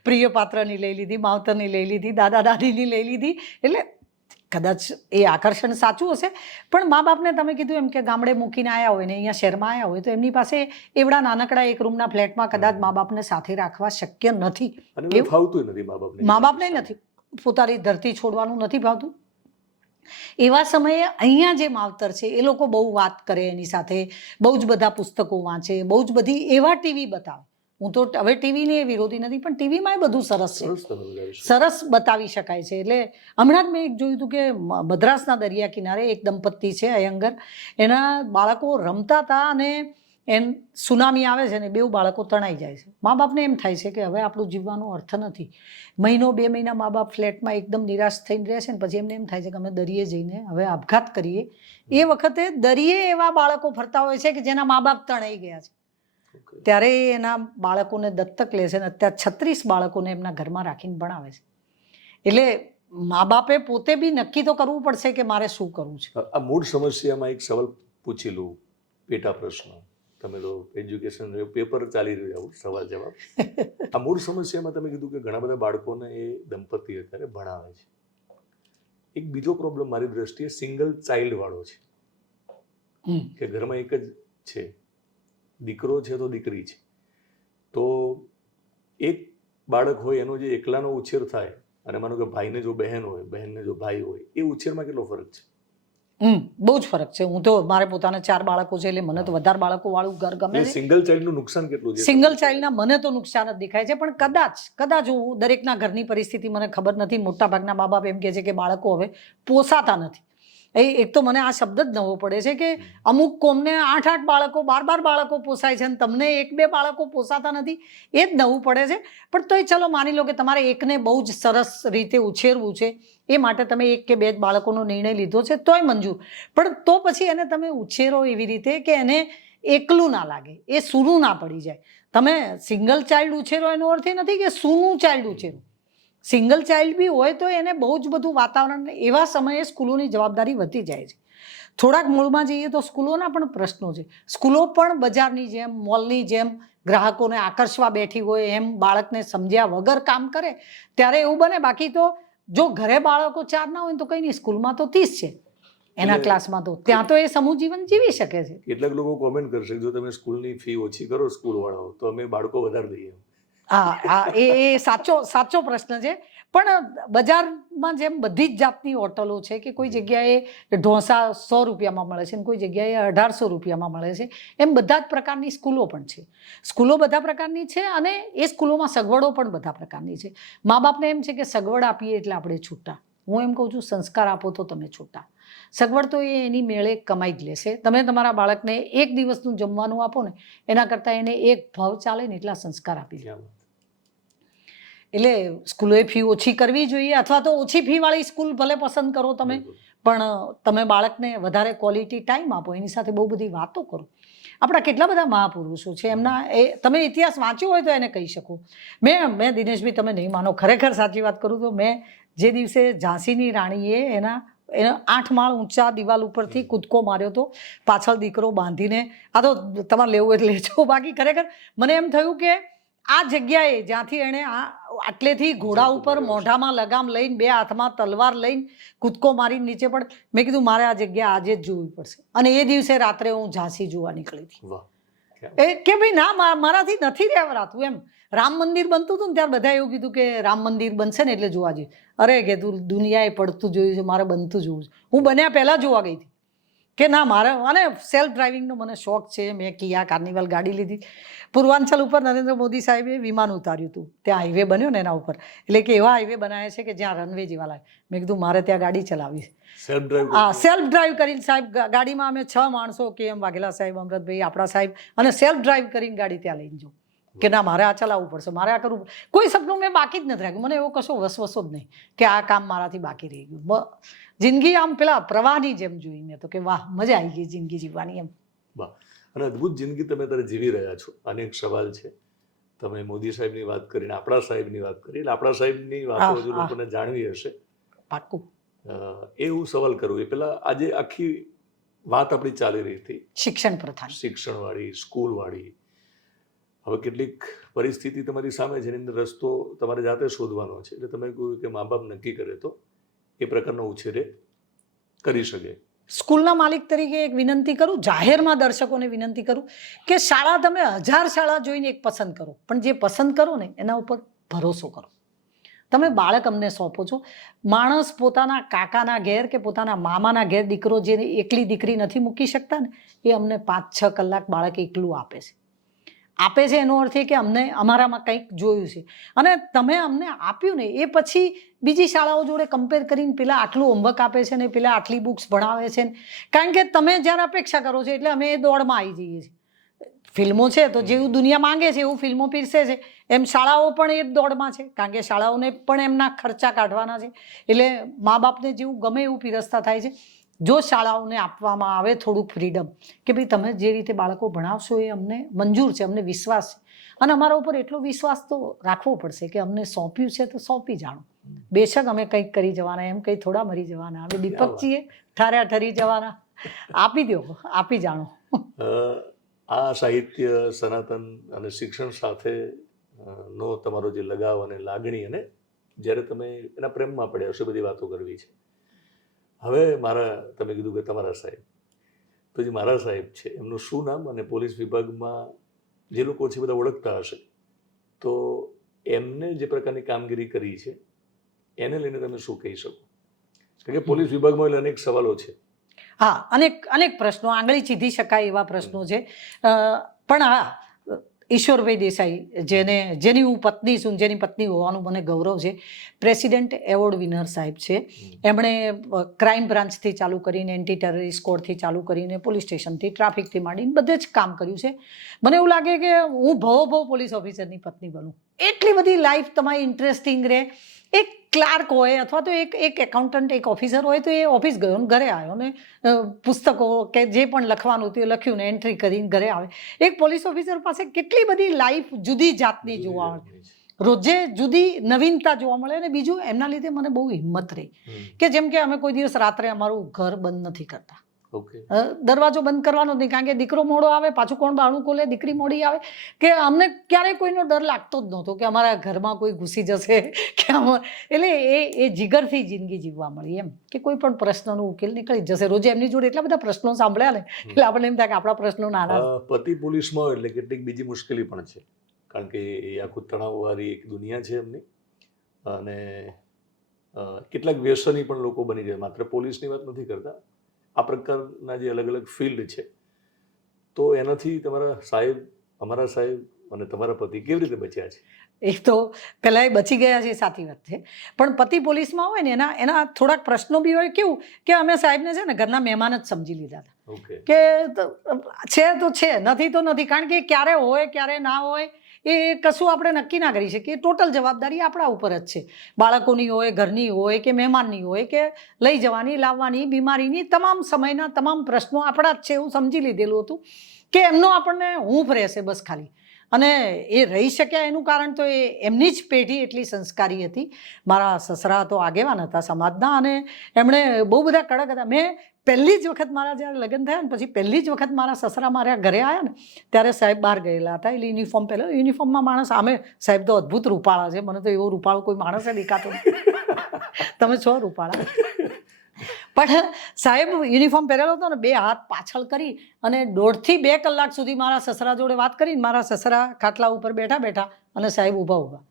પ્રિય પાત્રની લઈ લીધી, માવતરની લઈ લીધી, દાદા દાદીની લઈ લીધી. એટલે કદાચ એ આકર્ષણ સાચું હશે, પણ મા બાપને તમે કીધું એમ કે ગામડે મૂકીને આવ્યા હોય ને અહીંયા શહેરમાં આવ્યા હોય તો એમની પાસે એવડા નાનકડા એક રૂમના ફ્લેટમાં કદાચ મા બાપને સાથે રાખવા શક્ય નથી. અને ફાવતું નથી મા બાપને. મા બાપને નથી, પોતાની ધરતી છોડવાનું નથી ભાવતું. એવા સમયે અહીંયા જે માવતર છે એ લોકો બહુ વાત કરે એની સાથે, બહુ જ બધા પુસ્તકો વાંચે, બહુ જ બધી એવા ટીવી બતાવે. હું તો હવે ટીવીની વિરોધી નથી, પણ ટીવીમાં એ બધું સરસ છે, સરસ બતાવી શકાય છે. એટલે હમણાં જ મેં એક જોયું હતું કે મદ્રાસના દરિયા કિનારે એક દંપતી છે અયંગર, એના બાળકો રમતા હતા અને સુનામી આવે છે ને 2 બાળકો તણાઈ જાય છે. મા બાપને એમ થાય છે કે હવે આપણું જીવવાનો અર્થ નથી. મહિનો 2 મહિના મા બાપ ફ્લેટમાં એકદમ નિરાશ થઈને રહે છે ને પછી એમને એમ થાય છે કે અમે દરિયે જઈને હવે આપઘાત કરીએ. એ વખતે દરિયે એવા બાળકો ફરતા હોય છે કે જેના મા બાપ તણાઈ ગયા છે. ત્યારે એના બાળકોને દત્તક લે છે અને અત્યારે 36 બાળકોને એમના ઘરમાં રાખીને ભણાવે છે. એટલે મા બાપે પોતે બી નક્કી તો કરવું પડશે કે મારે શું કરવું છે. આ મૂળ સમસ્યામાં એક સવાલ પૂછી લઉં, પેટા પ્રશ્ન. તમે તો એજ્યુકેશન પેપર ચાલી રહ્યું, સવાલ જવાબ. આ મૂળ સમસ્યામાં તમે કીધું કે ઘણા બધા બાળકોને એ દંપતી અત્યારે ભણાવે છે. એક બીજો પ્રોબ્લેમ મારી દ્રષ્ટિએ સિંગલ ચાઇલ્ડ વાળો છે, કે ઘરમાં એક જ છે, દીકરો છે તો દીકરી છે, તો એક બાળક હોય એનો જે એકલાનો ઉછેર થાય અને માનો કે ભાઈને જો બહેન હોય, બહેનને જો ભાઈ હોય, એ ઉછેરમાં કેટલો ફરક છે? બહુ જ ફરક છે. હું તો મારે પોતાને 4 બાળકો છે એટલે મને તો વધારે બાળકો વાળું ઘર ગમે છે. સિંગલ ચાઇલ્ડનું નુકસાન કેટલું છે? સિંગલ ચાઇલ્ડના મને તો નુકસાન જ દેખાય છે, પણ કદાચ હું દરેકના ઘરની પરિસ્થિતિ મને ખબર નથી. મોટા ભાગના મા બાપ એમ કહે છે કે બાળકો હવે પોસાતા નથી. એક તો મને આ શબ્દ જ નવો પડે છે કે અમુક કોમને 8 બાળકો, 12 બાળકો પોસાય છે અને તમને 1-2 બાળકો પોસાતા નથી. એ જ નવું પડે છે. પણ તોય ચલો માની લો કે તમારે એકને બહુ જ સરસ રીતે ઉછેરવું છે, એ માટે તમે 1 કે 2 બાળકોનો નિર્ણય લીધો છે તોય મંજૂર. પણ તો પછી એને તમે ઉછેરો એવી રીતે કે એને એકલું ના લાગે, એ સૂનું ના પડી જાય. તમે સિંગલ ચાઇલ્ડ ઉછેરો એનો અર્થ એ નથી કે સૂનું ચાઇલ્ડ ઉછેરો. સિંગલ ચાઇલ્ડ બી હોય તો એને બહુ જ બધું વાતાવરણ, એવા સમયે સ્કૂલોની જવાબદારી વધી જાય છે. થોડાક મૂળમાં જઈએ તો સ્કૂલોના પણ પ્રશ્નો છે. સ્કૂલો પણ બજારની જેમ, મોલની જેમ ગ્રાહકોને આકર્ષવા બેઠી હોય એમ બાળકને સમજ્યા વગર કામ કરે ત્યારે એવું બને. બાકી તો જો ઘરે બાળકો 4 ના હોય તો કંઈ નહીં, સ્કૂલમાં તો 30 છે એના ક્લાસમાં, તો ત્યાં તો એ સમૂહ જીવન જીવી શકે છે. કેટલાક લોકો કોમેન્ટ કરશે જો તમે સ્કૂલની ફી ઓછી કરો સ્કૂલ વાળાઓ તો અમે બાળકો વધારે દઈએ. હા, એ સાચો પ્રશ્ન છે. પણ બજારમાં જેમ બધી જ જાતની હોટલો છે કે કોઈ જગ્યાએ ઢોસા 100 રૂપિયામાં મળે છે ને કોઈ જગ્યાએ 1800 રૂપિયામાં મળે છે, એમ બધા જ પ્રકારની સ્કૂલો પણ છે. સ્કૂલો બધા પ્રકારની છે અને એ સ્કૂલોમાં સગવડો પણ બધા પ્રકારની છે. મા બાપને એમ છે કે સગવડ આપીએ એટલે આપણે છૂટા. હું એમ કહું છું સંસ્કાર આપો તો તમે છૂટા. સગવડ તો એ એની મેળે કમાઈ જ લેશે. તમે તમારા બાળકને 1 દિવસનું જમવાનું આપો ને એના કરતાં એને 1 ભાવ ચાલે ને એટલા સંસ્કાર આપી દો. એટલે સ્કૂલોએ ફી ઓછી કરવી જોઈએ, અથવા તો ઓછી ફીવાળી સ્કૂલ ભલે પસંદ કરો તમે, પણ તમે બાળકને વધારે ક્વોલિટી ટાઈમ આપો, એની સાથે બહુ બધી વાતો કરો. આપણા કેટલા બધા મહાપુરુષો છે, એમના તમે ઇતિહાસ વાંચ્યો હોય તો એને કહી શકો. મેં દિનેશભાઈ, તમે નહીં માનો, ખરેખર સાચી વાત કરું તો મેં જે દિવસે ઝાંસીની રાણીએ એના 8 માળ ઊંચા દિવાલ ઉપરથી કૂદકો માર્યો હતો, પાછળ દીકરો બાંધીને, આ તો તમારે લેવું એટલે લેજો. બાકી ખરેખર મને એમ થયું કે આ જગ્યાએ જ્યાંથી એણે આટલેથી ઘોડા ઉપર મોઢામાં લગામ લઈને 2 હાથમાં તલવાર લઈને કૂદકો મારીને નીચે પણ, મેં કીધું મારે આ જગ્યા આજે જ જોવી પડશે. અને એ દિવસે રાત્રે હું ઝાંસી જોવા નીકળી હતી. કે ભાઈ ના, મારાથી નથી રહેવાતું એમ. રામ મંદિર બનતું હતું ને ત્યારે બધા એવું કીધું કે રામ મંદિર બનશે ને એટલે જોવા જઈએ. અરે કે તું દુનિયાએ પડતું જોયું છે, મારે બનતું જોવું છે. હું બન્યા પહેલાં જોવા ગઈ હતી. કે ના મારે અને સેલ્ફ ડ્રાઇવિંગનો મને શોખ છે. મેં કિયા કાર્નિવલ ગાડી લીધી. પૂર્વાંચલ ઉપર નરેન્દ્ર મોદી સાહેબે વિમાન ઉતાર્યું હતું, ત્યાં હાઈવે બન્યો ને એના ઉપર, એટલે કે એવા હાઈવે બનાવ્યા છે કે જ્યાં રનવે જેવા લાગે. મેં કીધું મારે ત્યાં ગાડી ચલાવી. સેલ્ફ ડ્રાઈવ હા, સેલ્ફ ડ્રાઈવ કરીને સાહેબ ગાડીમાં અમે 6 માણસો, કે એમ વાઘેલા સાહેબ, અમૃતભાઈ, આપણા સાહેબ, અને સેલ્ફ ડ્રાઈવ કરીને ગાડી ત્યાં લઈને જાઉં કે ના મારે આ ચલાવવું પડશે, મારે આ કરવું. કોઈ સપનું મેં બાકી જ નથી રાખ્યું. મને એવો કશો વસવસો જ નહીં કે આ કામ મારાથી બાકી રહી ગયું. જિંદગી આમ પેલા પ્રવાહની જેમ જોઈ મેં તો, કે વાહ મજા આવી ગઈ જિંદગી જીવવાની એમ. વાહ, અને અદ્ભુત જિંદગી તમે અત્યારે જીવી રહ્યા છો. અનેક સવાલ છે. તમે મોદી સાહેબની વાત કરીને આપણા સાહેબની વાત કરી, એટલે આપણા સાહેબની વાતો હજુ લોકોને જાણવી હશે. પાક્કું. એવું સવાલ કરવું એ પેલા આજે આખી વાત આપણી ચાલી રહી હતી શિક્ષણ પ્રથા, શિક્ષણવાળી, સ્કૂલવાળી. હવે કેટલીક પરિસ્થિતિ તમારી સામે છે, એની અંદર રસ્તો તમારે જાતે શોધવાનો છે. એટલે તમે કહ્યું કે મા બાપ નક્કી કરે તો એ પ્રકારનો ઉછેર કરી શકે. સ્કૂલના માલિક તરીકે એક વિનંતી કરું, જાહેરમાં દર્શકોને વિનંતી કરું કે શાળા તમે 1000 શાળા જોઈને એક પસંદ કરો, પણ જે પસંદ કરો ને એના ઉપર ભરોસો કરો. તમે બાળક અમને સોંપો છો. માણસ પોતાના કાકાના ઘેર કે પોતાના મામાના ઘેર દીકરો જે એકલી દીકરી નથી મૂકી શકતા ને, એ અમને 5-6 કલાક બાળક એકલું આપે છે. એનો અર્થ એ કે અમને અમારામાં કંઈક જોયું છે, અને તમે અમને આપ્યું ને એ પછી બીજી શાળાઓ જોડે કમ્પેર કરીને પેલા આટલું હોમવર્ક આપે છે ને, પેલા આટલી બુક્સ ભણાવે છે ને, કારણ કે તમે જ્યારે અપેક્ષા કરો છો એટલે અમે એ દોડમાં આવી જઈએ છીએ. ફિલ્મો છે તો જેવું દુનિયા માંગે છે એવું ફિલ્મો પીરસે છે, એમ શાળાઓ પણ એ જ દોડમાં છે, કારણ કે શાળાઓને પણ એમના ખર્ચા કાઢવાના છે. એટલે મા બાપને જેવું ગમે એવું પીરસતા થાય છે. જો શાળાઓને આપવામાં આવે થોડુંક ફ્રીડમ કે ભાઈ તમે જે રીતે બાળકો ભણાવશો એ અમને મંજૂર છે, અમને વિશ્વાસ છે, અને અમારા ઉપર એટલો વિશ્વાસ તો રાખવો પડશે કે અમને સોંપ્યું છે તો સોંપી જાણો. બેશક અમે કંઈક કરી જવાના, એમ કંઈ થોડા મરી જવાના. હવે દીપકજીએ ઠાર્યા ઠરી જવાના. આપી દો, આપી જાણો. આ સાહિત્ય, સનાતન અને શિક્ષણ સાથે નો તમારો જે લગાવ અને લાગણી, અને જ્યારે તમે એના પ્રેમમાં પડ્યા હશો, બધી વાતો કરવી છે. હવે તમે કીધું કે તમારા સાહેબ, તો જે મારા સાહેબ છે એમનું શું નામ, અને પોલીસ વિભાગમાં જે લોકો છે બધા ઓળખતા હશે, તો એમને જે પ્રકારની કામગીરી કરી છે એને લઈને તમે શું કહી શકો? કારણ કે પોલીસ વિભાગમાં એટલે અનેક સવાલો છે. હા, અનેક પ્રશ્નો, આંગળી ચીધી શકાય એવા પ્રશ્નો છે. પણ હા, ઈશ્વરભાઈ દેસાઈ, જેની હું પત્ની છું, જેની પત્ની હોવાનું મને ગૌરવ છે, પ્રેસિડેન્ટ એવોર્ડ વિનર સાહેબ છે. એમણે ક્રાઇમ બ્રાન્ચથી ચાલુ કરીને, એન્ટી ટેરરિસ્ટ સ્કોડથી ચાલુ કરીને, પોલીસ સ્ટેશનથી, ટ્રાફિકથી માંડીને બધે જ કામ કર્યું છે. મને એવું લાગે કે હું ભવ પોલીસ ઓફિસરની પત્ની બનું. એટલી બધી લાઈફ તમારી ઇન્ટરેસ્ટિંગ રહે. એક ક્લાર્ક હોય અથવા તો એક એકાઉન્ટન્ટ, એક ઓફિસર હોય તો એ ઓફિસ ગયો ને ઘરે આવ્યો ને પુસ્તકો કે જે પણ લખવાનું હતું એ લખ્યું ને એન્ટ્રી કરીને ઘરે આવે. એક પોલીસ ઓફિસર પાસે કેટલી બધી લાઈફ જુદી જાતની જોવા મળે, રોજે જુદી નવીનતા જોવા મળે. અને બીજું એમના લીધે મને બહુ હિંમત રહી કે જેમ કે અમે કોઈ દિવસ રાત્રે અમારું ઘર બંધ નથી કરતા. દરવાજો બંધ કરવાનો જ નહીં, કારણ કે દીકરો મોડો આવે, પાછું કોણ બારણું ખોલે, દીકરી મોડી આવે, કે અમને ક્યારેય કોઈનો ડર લાગતો જ નહોતો કે અમારા ઘરમાં કોઈ ઘૂસી જશે કે એટલે એ જીગરથી જિંદગી જીવવા મળી, એમ કે કોઈ પણ પ્રશ્નનો ઉકેલ નીકળી જશે. રોજે એમની જોડે એટલા બધા પ્રશ્નો સાંભળ્યા ને, એટલે આપણને એમ થાય કે આપણા પ્રશ્નો નાના. પતિ પોલીસમાં હોય એટલે કેટલીક બીજી મુશ્કેલી પણ છે, કારણ કે એ આખું તણાવવાળી એક દુનિયા છે એમની, અને કેટલાક વ્યસની પણ લોકો બની જાય. માત્ર પોલીસની વાત નથી કરતા, આ પ્રકારના જે અલગ અલગ ફિલ્ડ છે, તો એનાથી અમારા સાહેબ અને તમારા પતિ કેવી રીતે બચ્યા છે? એ તો પહેલાં એ બચી ગયા છે, સાચી વાત છે. પણ પતિ પોલીસમાં હોય ને એના થોડાક પ્રશ્નો બી હોય. કેવું કે અમે સાહેબને છે ને ઘરના મહેમાન જ સમજી લીધા હતા કે છે તો છે, નથી તો નથી. કારણ કે ક્યારે હોય ક્યારે ના હોય એ કશું આપણે નક્કી ના કરી શકીએ. ટોટલ જવાબદારી આપણા ઉપર જ છે. બાળકોની હોય, ઘરની હોય કે મહેમાનની હોય, કે લઈ જવાની, લાવવાની, બીમારીની, તમામ સમયના તમામ પ્રશ્નો આપણા જ છે એવું સમજી લીધેલું હતું કે એમનો આપણને હૂંફ રહેશે બસ ખાલી. અને એ રહી શક્યા એનું કારણ તો એમની જ પેઢી એટલી સંસ્કારી હતી. મારા સસરા તો આગેવાન હતા સમાજના, અને એમણે બહુ બધા કડક હતા. મેં પહેલી જ વખત મારા જ્યારે લગ્ન થયા ને પછી પહેલી જ વખત મારા સસરા મારા ઘરે આવ્યા ને ત્યારે સાહેબ બહાર ગયેલા હતા. એટલે યુનિફોર્મ પહેલો, યુનિફોર્મમાં માણસ આમે સાહેબ તો અદ્ભુત રૂપાળા છે. મને તો એવો રૂપાળો કોઈ માણસે દેખાતો નથી. તમે છો રૂપાળા. પણ સાહેબ યુનિફોર્મ પહેરેલો હતો ને, 2 હાથ પાછળ કરી અને 1.5 થી 2 કલાક સુધી મારા સસરા જોડે વાત કરીને મારા સસરા ખાટલા ઉપર બેઠા અને સાહેબ ઊભા.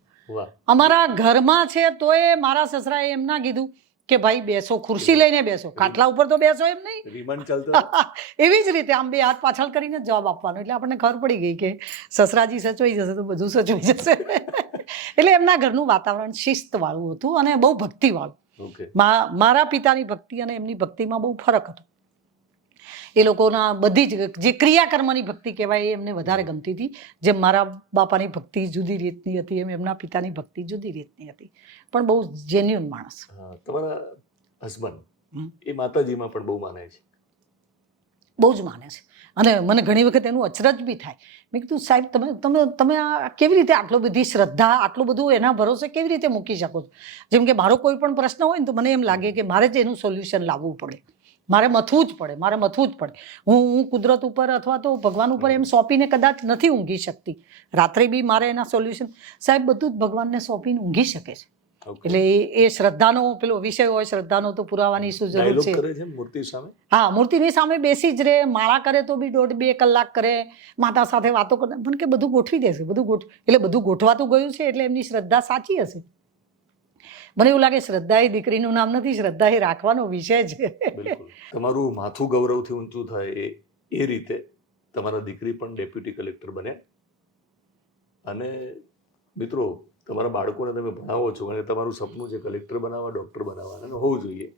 અમારા ઘરમાં છે તોય મારા સસરાએ એમ ના કીધું કે ભાઈ બેસો, ખુરશી લઈને બેસો, ખાટલા ઉપર તો બેસો એમ નહીં. રિમાન્ડ ચાલતો એવી જ રીતે આમ બે હાથ પાછળ કરીને જવાબ આપવાનો. એટલે આપણને ખબર પડી ગઈ કે સસરાજી સચવાઈ જશે તો બધું સચવાઈ જશે. એટલે એમના ઘરનું વાતાવરણ શિસ્તવાળું હતું અને બહુ ભક્તિવાળું. ઓકે. મારા પિતાની ભક્તિ અને એમની ભક્તિમાં બહુ ફરક હતો. એ લોકોના બધી જ જે ક્રિયાકર્મની ભક્તિ કહેવાય એ એમને વધારે ગમતી હતી. જેમ મારા બાપાની ભક્તિ જુદી રીતની હતી એમ એમના પિતાની ભક્તિ જુદી રીતની હતી. પણ બહુ જેન્યુઅન માણસ. તમારા હસબન્ડ એ માતાજીમાં પણ બહુ માને છે? બહુ જ માને છે. અને મને ઘણી વખત એનું અચરજ બી થાય. મેં કીધું સાહેબ તમે આ કેવી રીતે આટલો બધી શ્રદ્ધા, આટલું બધું એના ભરોસે કેવી રીતે મૂકી શકો છો? જેમ કે મારો કોઈ પણ પ્રશ્ન હોય ને તો મને એમ લાગે કે મારે જ એનું સોલ્યુશન લાવવું પડે, મારે મથવું જ પડે. હું કુદરત ઉપર અથવા તો ભગવાન ઉપર એમ સોંપીને કદાચ નથી ઊંઘી શકતી. રાત્રે બી મારે એના સોલ્યુશન, સાહેબ બધું જ ભગવાનને સોંપીને ઊંઘી શકે છે. એટલે એ શ્રદ્ધાનો પેલો વિષય હોય, શ્રદ્ધાનો તો પુરાવાની શું જરૂર છે? કરે છે મૂર્તિ સામે? હા, મૂર્તિની સામે બેસી જ રહે, માળા કરે તો બી 1.5-2 કલાક કરે, માતા સાથે વાતો કરે, પણ કે બધું ગોઠવી દેશે, એટલે બધું ગોઠવાતું ગયું છે એટલે એમની શ્રદ્ધા સાચી હશે. મને એવું લાગે શ્રદ્ધા એ દીકરીનું નામ નથી, શ્રદ્ધા એ રાખવાનો વિષય છે. બિલકુલ. તમારું માથું ગૌરવથી ઊંચું થાય એ રીતે તમારા દીકરી પણ ડેપ્યુટી કલેક્ટર બન્યા. અને મિત્રો, તમારા બાળકોને તમે ભણાવો છો અને તમારું સપનું છે કલેક્ટર બનાવવા, ડૉક્ટર બનાવવા, અને હોવું જોઈએ,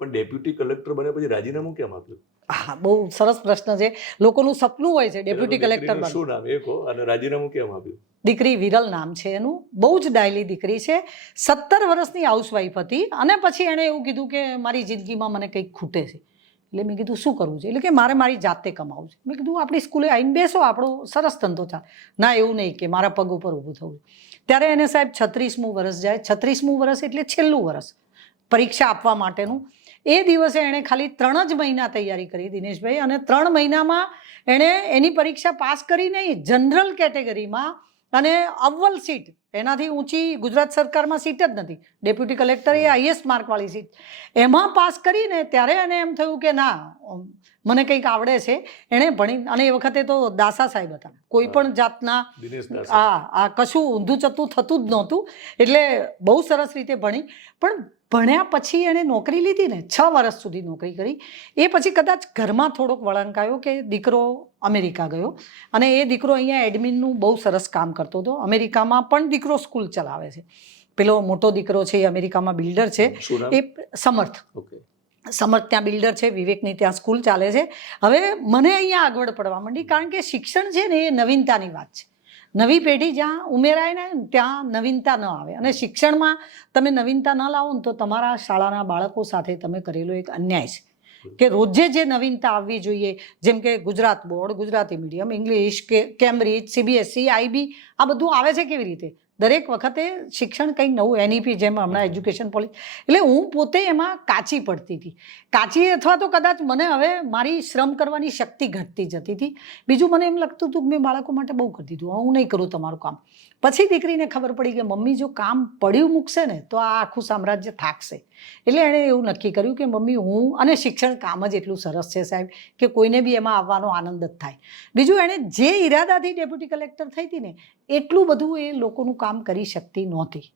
પણ ડેપ્યુટી કલેક્ટર બન્યા પછી રાજીનામું કેમ આપ્યું? હા, બહુ સરસ પ્રશ્ન છે. લોકોનું સપનું હોય છે ડેપ્યુટી કલેક્ટર બનવું. શું નામ એ કહો, અને રાજીનામું કેમ આપ્યું? દીકરી વિરલ નામ છે એનું. બહુ જ ડાયલી દીકરી છે. 17 વર્ષની હાઉસવાઈફ હતી અને પછી એણે એવું કીધું કે મારી જિંદગીમાં મને કંઈક ખૂટે છે. એટલે મેં કીધું શું કરવું છે? એટલે કે મારે મારી જાતે કમાવું છે. મેં કીધું આપણી સ્કૂલે આવીને બેસો, આપણો સરસ ધંધો ચાલે. ના, એવું નહીં કે મારા પગ ઉપર ઊભું થવું. ત્યારે એને સાહેબ 36મું વર્ષ જાય. 36મું વર્ષ એટલે છેલ્લું વર્ષ પરીક્ષા આપવા માટેનું. એ દિવસે એણે ખાલી 3 જ મહિના તૈયારી કરી દિનેશભાઈ, અને 3 મહિનામાં એણે એની પરીક્ષા પાસ કરી નહીં, જનરલ કેટેગરીમાં, અને અવ્વલ સીટ, એનાથી ઊંચી ગુજરાત સરકારમાં સીટ જ નથી. ડેપ્યુટી કલેક્ટર એ હાઈએસ્ટ માર્કવાળી સીટ, એમાં પાસ કરીને ત્યારે એને એમ થયું કે ના, મને કંઈક આવડે છે. એણે ભણી, અને એ વખતે તો દાસા સાહેબ હતા, કોઈ પણ જાતના આ કશું ઊંધું ચતું થતું જ નહોતું. એટલે બહુ સરસ રીતે ભણી. પણ ભણ્યા પછી એણે નોકરી લીધી ને, 6 વર્ષ સુધી નોકરી કરી. એ પછી કદાચ ઘરમાં થોડોક વળાંક આવ્યો કે દીકરો અમેરિકા ગયો, અને એ દીકરો અહીંયા એડમિનનું બહુ સરસ કામ કરતો હતો. અમેરિકામાં પણ દીકરો સ્કૂલ ચલાવે છે. પેલો મોટો દીકરો છે એ અમેરિકામાં બિલ્ડર છે, એ સમર્થ. સમર્થ ત્યાં બિલ્ડર છે, વિવેકની ત્યાં સ્કૂલ ચાલે છે. હવે મને અહીંયા આગળ પડવા માંડી, કારણ કે શિક્ષણ છે ને એ નવીનતાની વાત છે. નવી પેઢી જ્યાં ઉમેરાય ને ત્યાં નવીનતા ન આવે, અને શિક્ષણમાં તમે નવીનતા ન લાવો ને તો તમારા શાળાના બાળકો સાથે તમે કરેલો એક અન્યાય છે. કે રોજે જે નવીનતા આવવી જોઈએ, જેમ કે Gujarat board, Gujarati medium, English, કે કેમ્બ્રિજ, CBSE, IB, આ બધું આવે છે કેવી રીતે? દરેક વખતે શિક્ષણ કંઈક નવું, NEP જેમ હમણાં એજ્યુકેશન પોલિસી. એટલે હું પોતે એમાં કાચી પડતી હતી. કાચી અથવા તો કદાચ મને હવે મારી શ્રમ કરવાની શક્તિ ઘટતી જતી હતી. બીજું મને એમ લાગતું હતું કે મેં બાળકો માટે બહુ કરી દીધું, હું નહીં કરું તમારું કામ. પછી દીકરીને ખબર પડી કે મમ્મી જો કામ પડ્યું મૂકશે ને તો આ આખું સામ્રાજ્ય થાકશે. એટલે એણે એવું નક્કી કર્યું કે મમ્મી હું, અને શિક્ષણ કામ જ એટલું સરસ છે સાહેબ કે કોઈને બી એમાં આવવાનો આનંદ જ થાય. બીજું, એણે જે ઈરાદાથી ડેપ્યુટી કલેક્ટર થઈ હતી ને એટલું બધું એ લોકોનું કામ કરી શકતી નહોતી.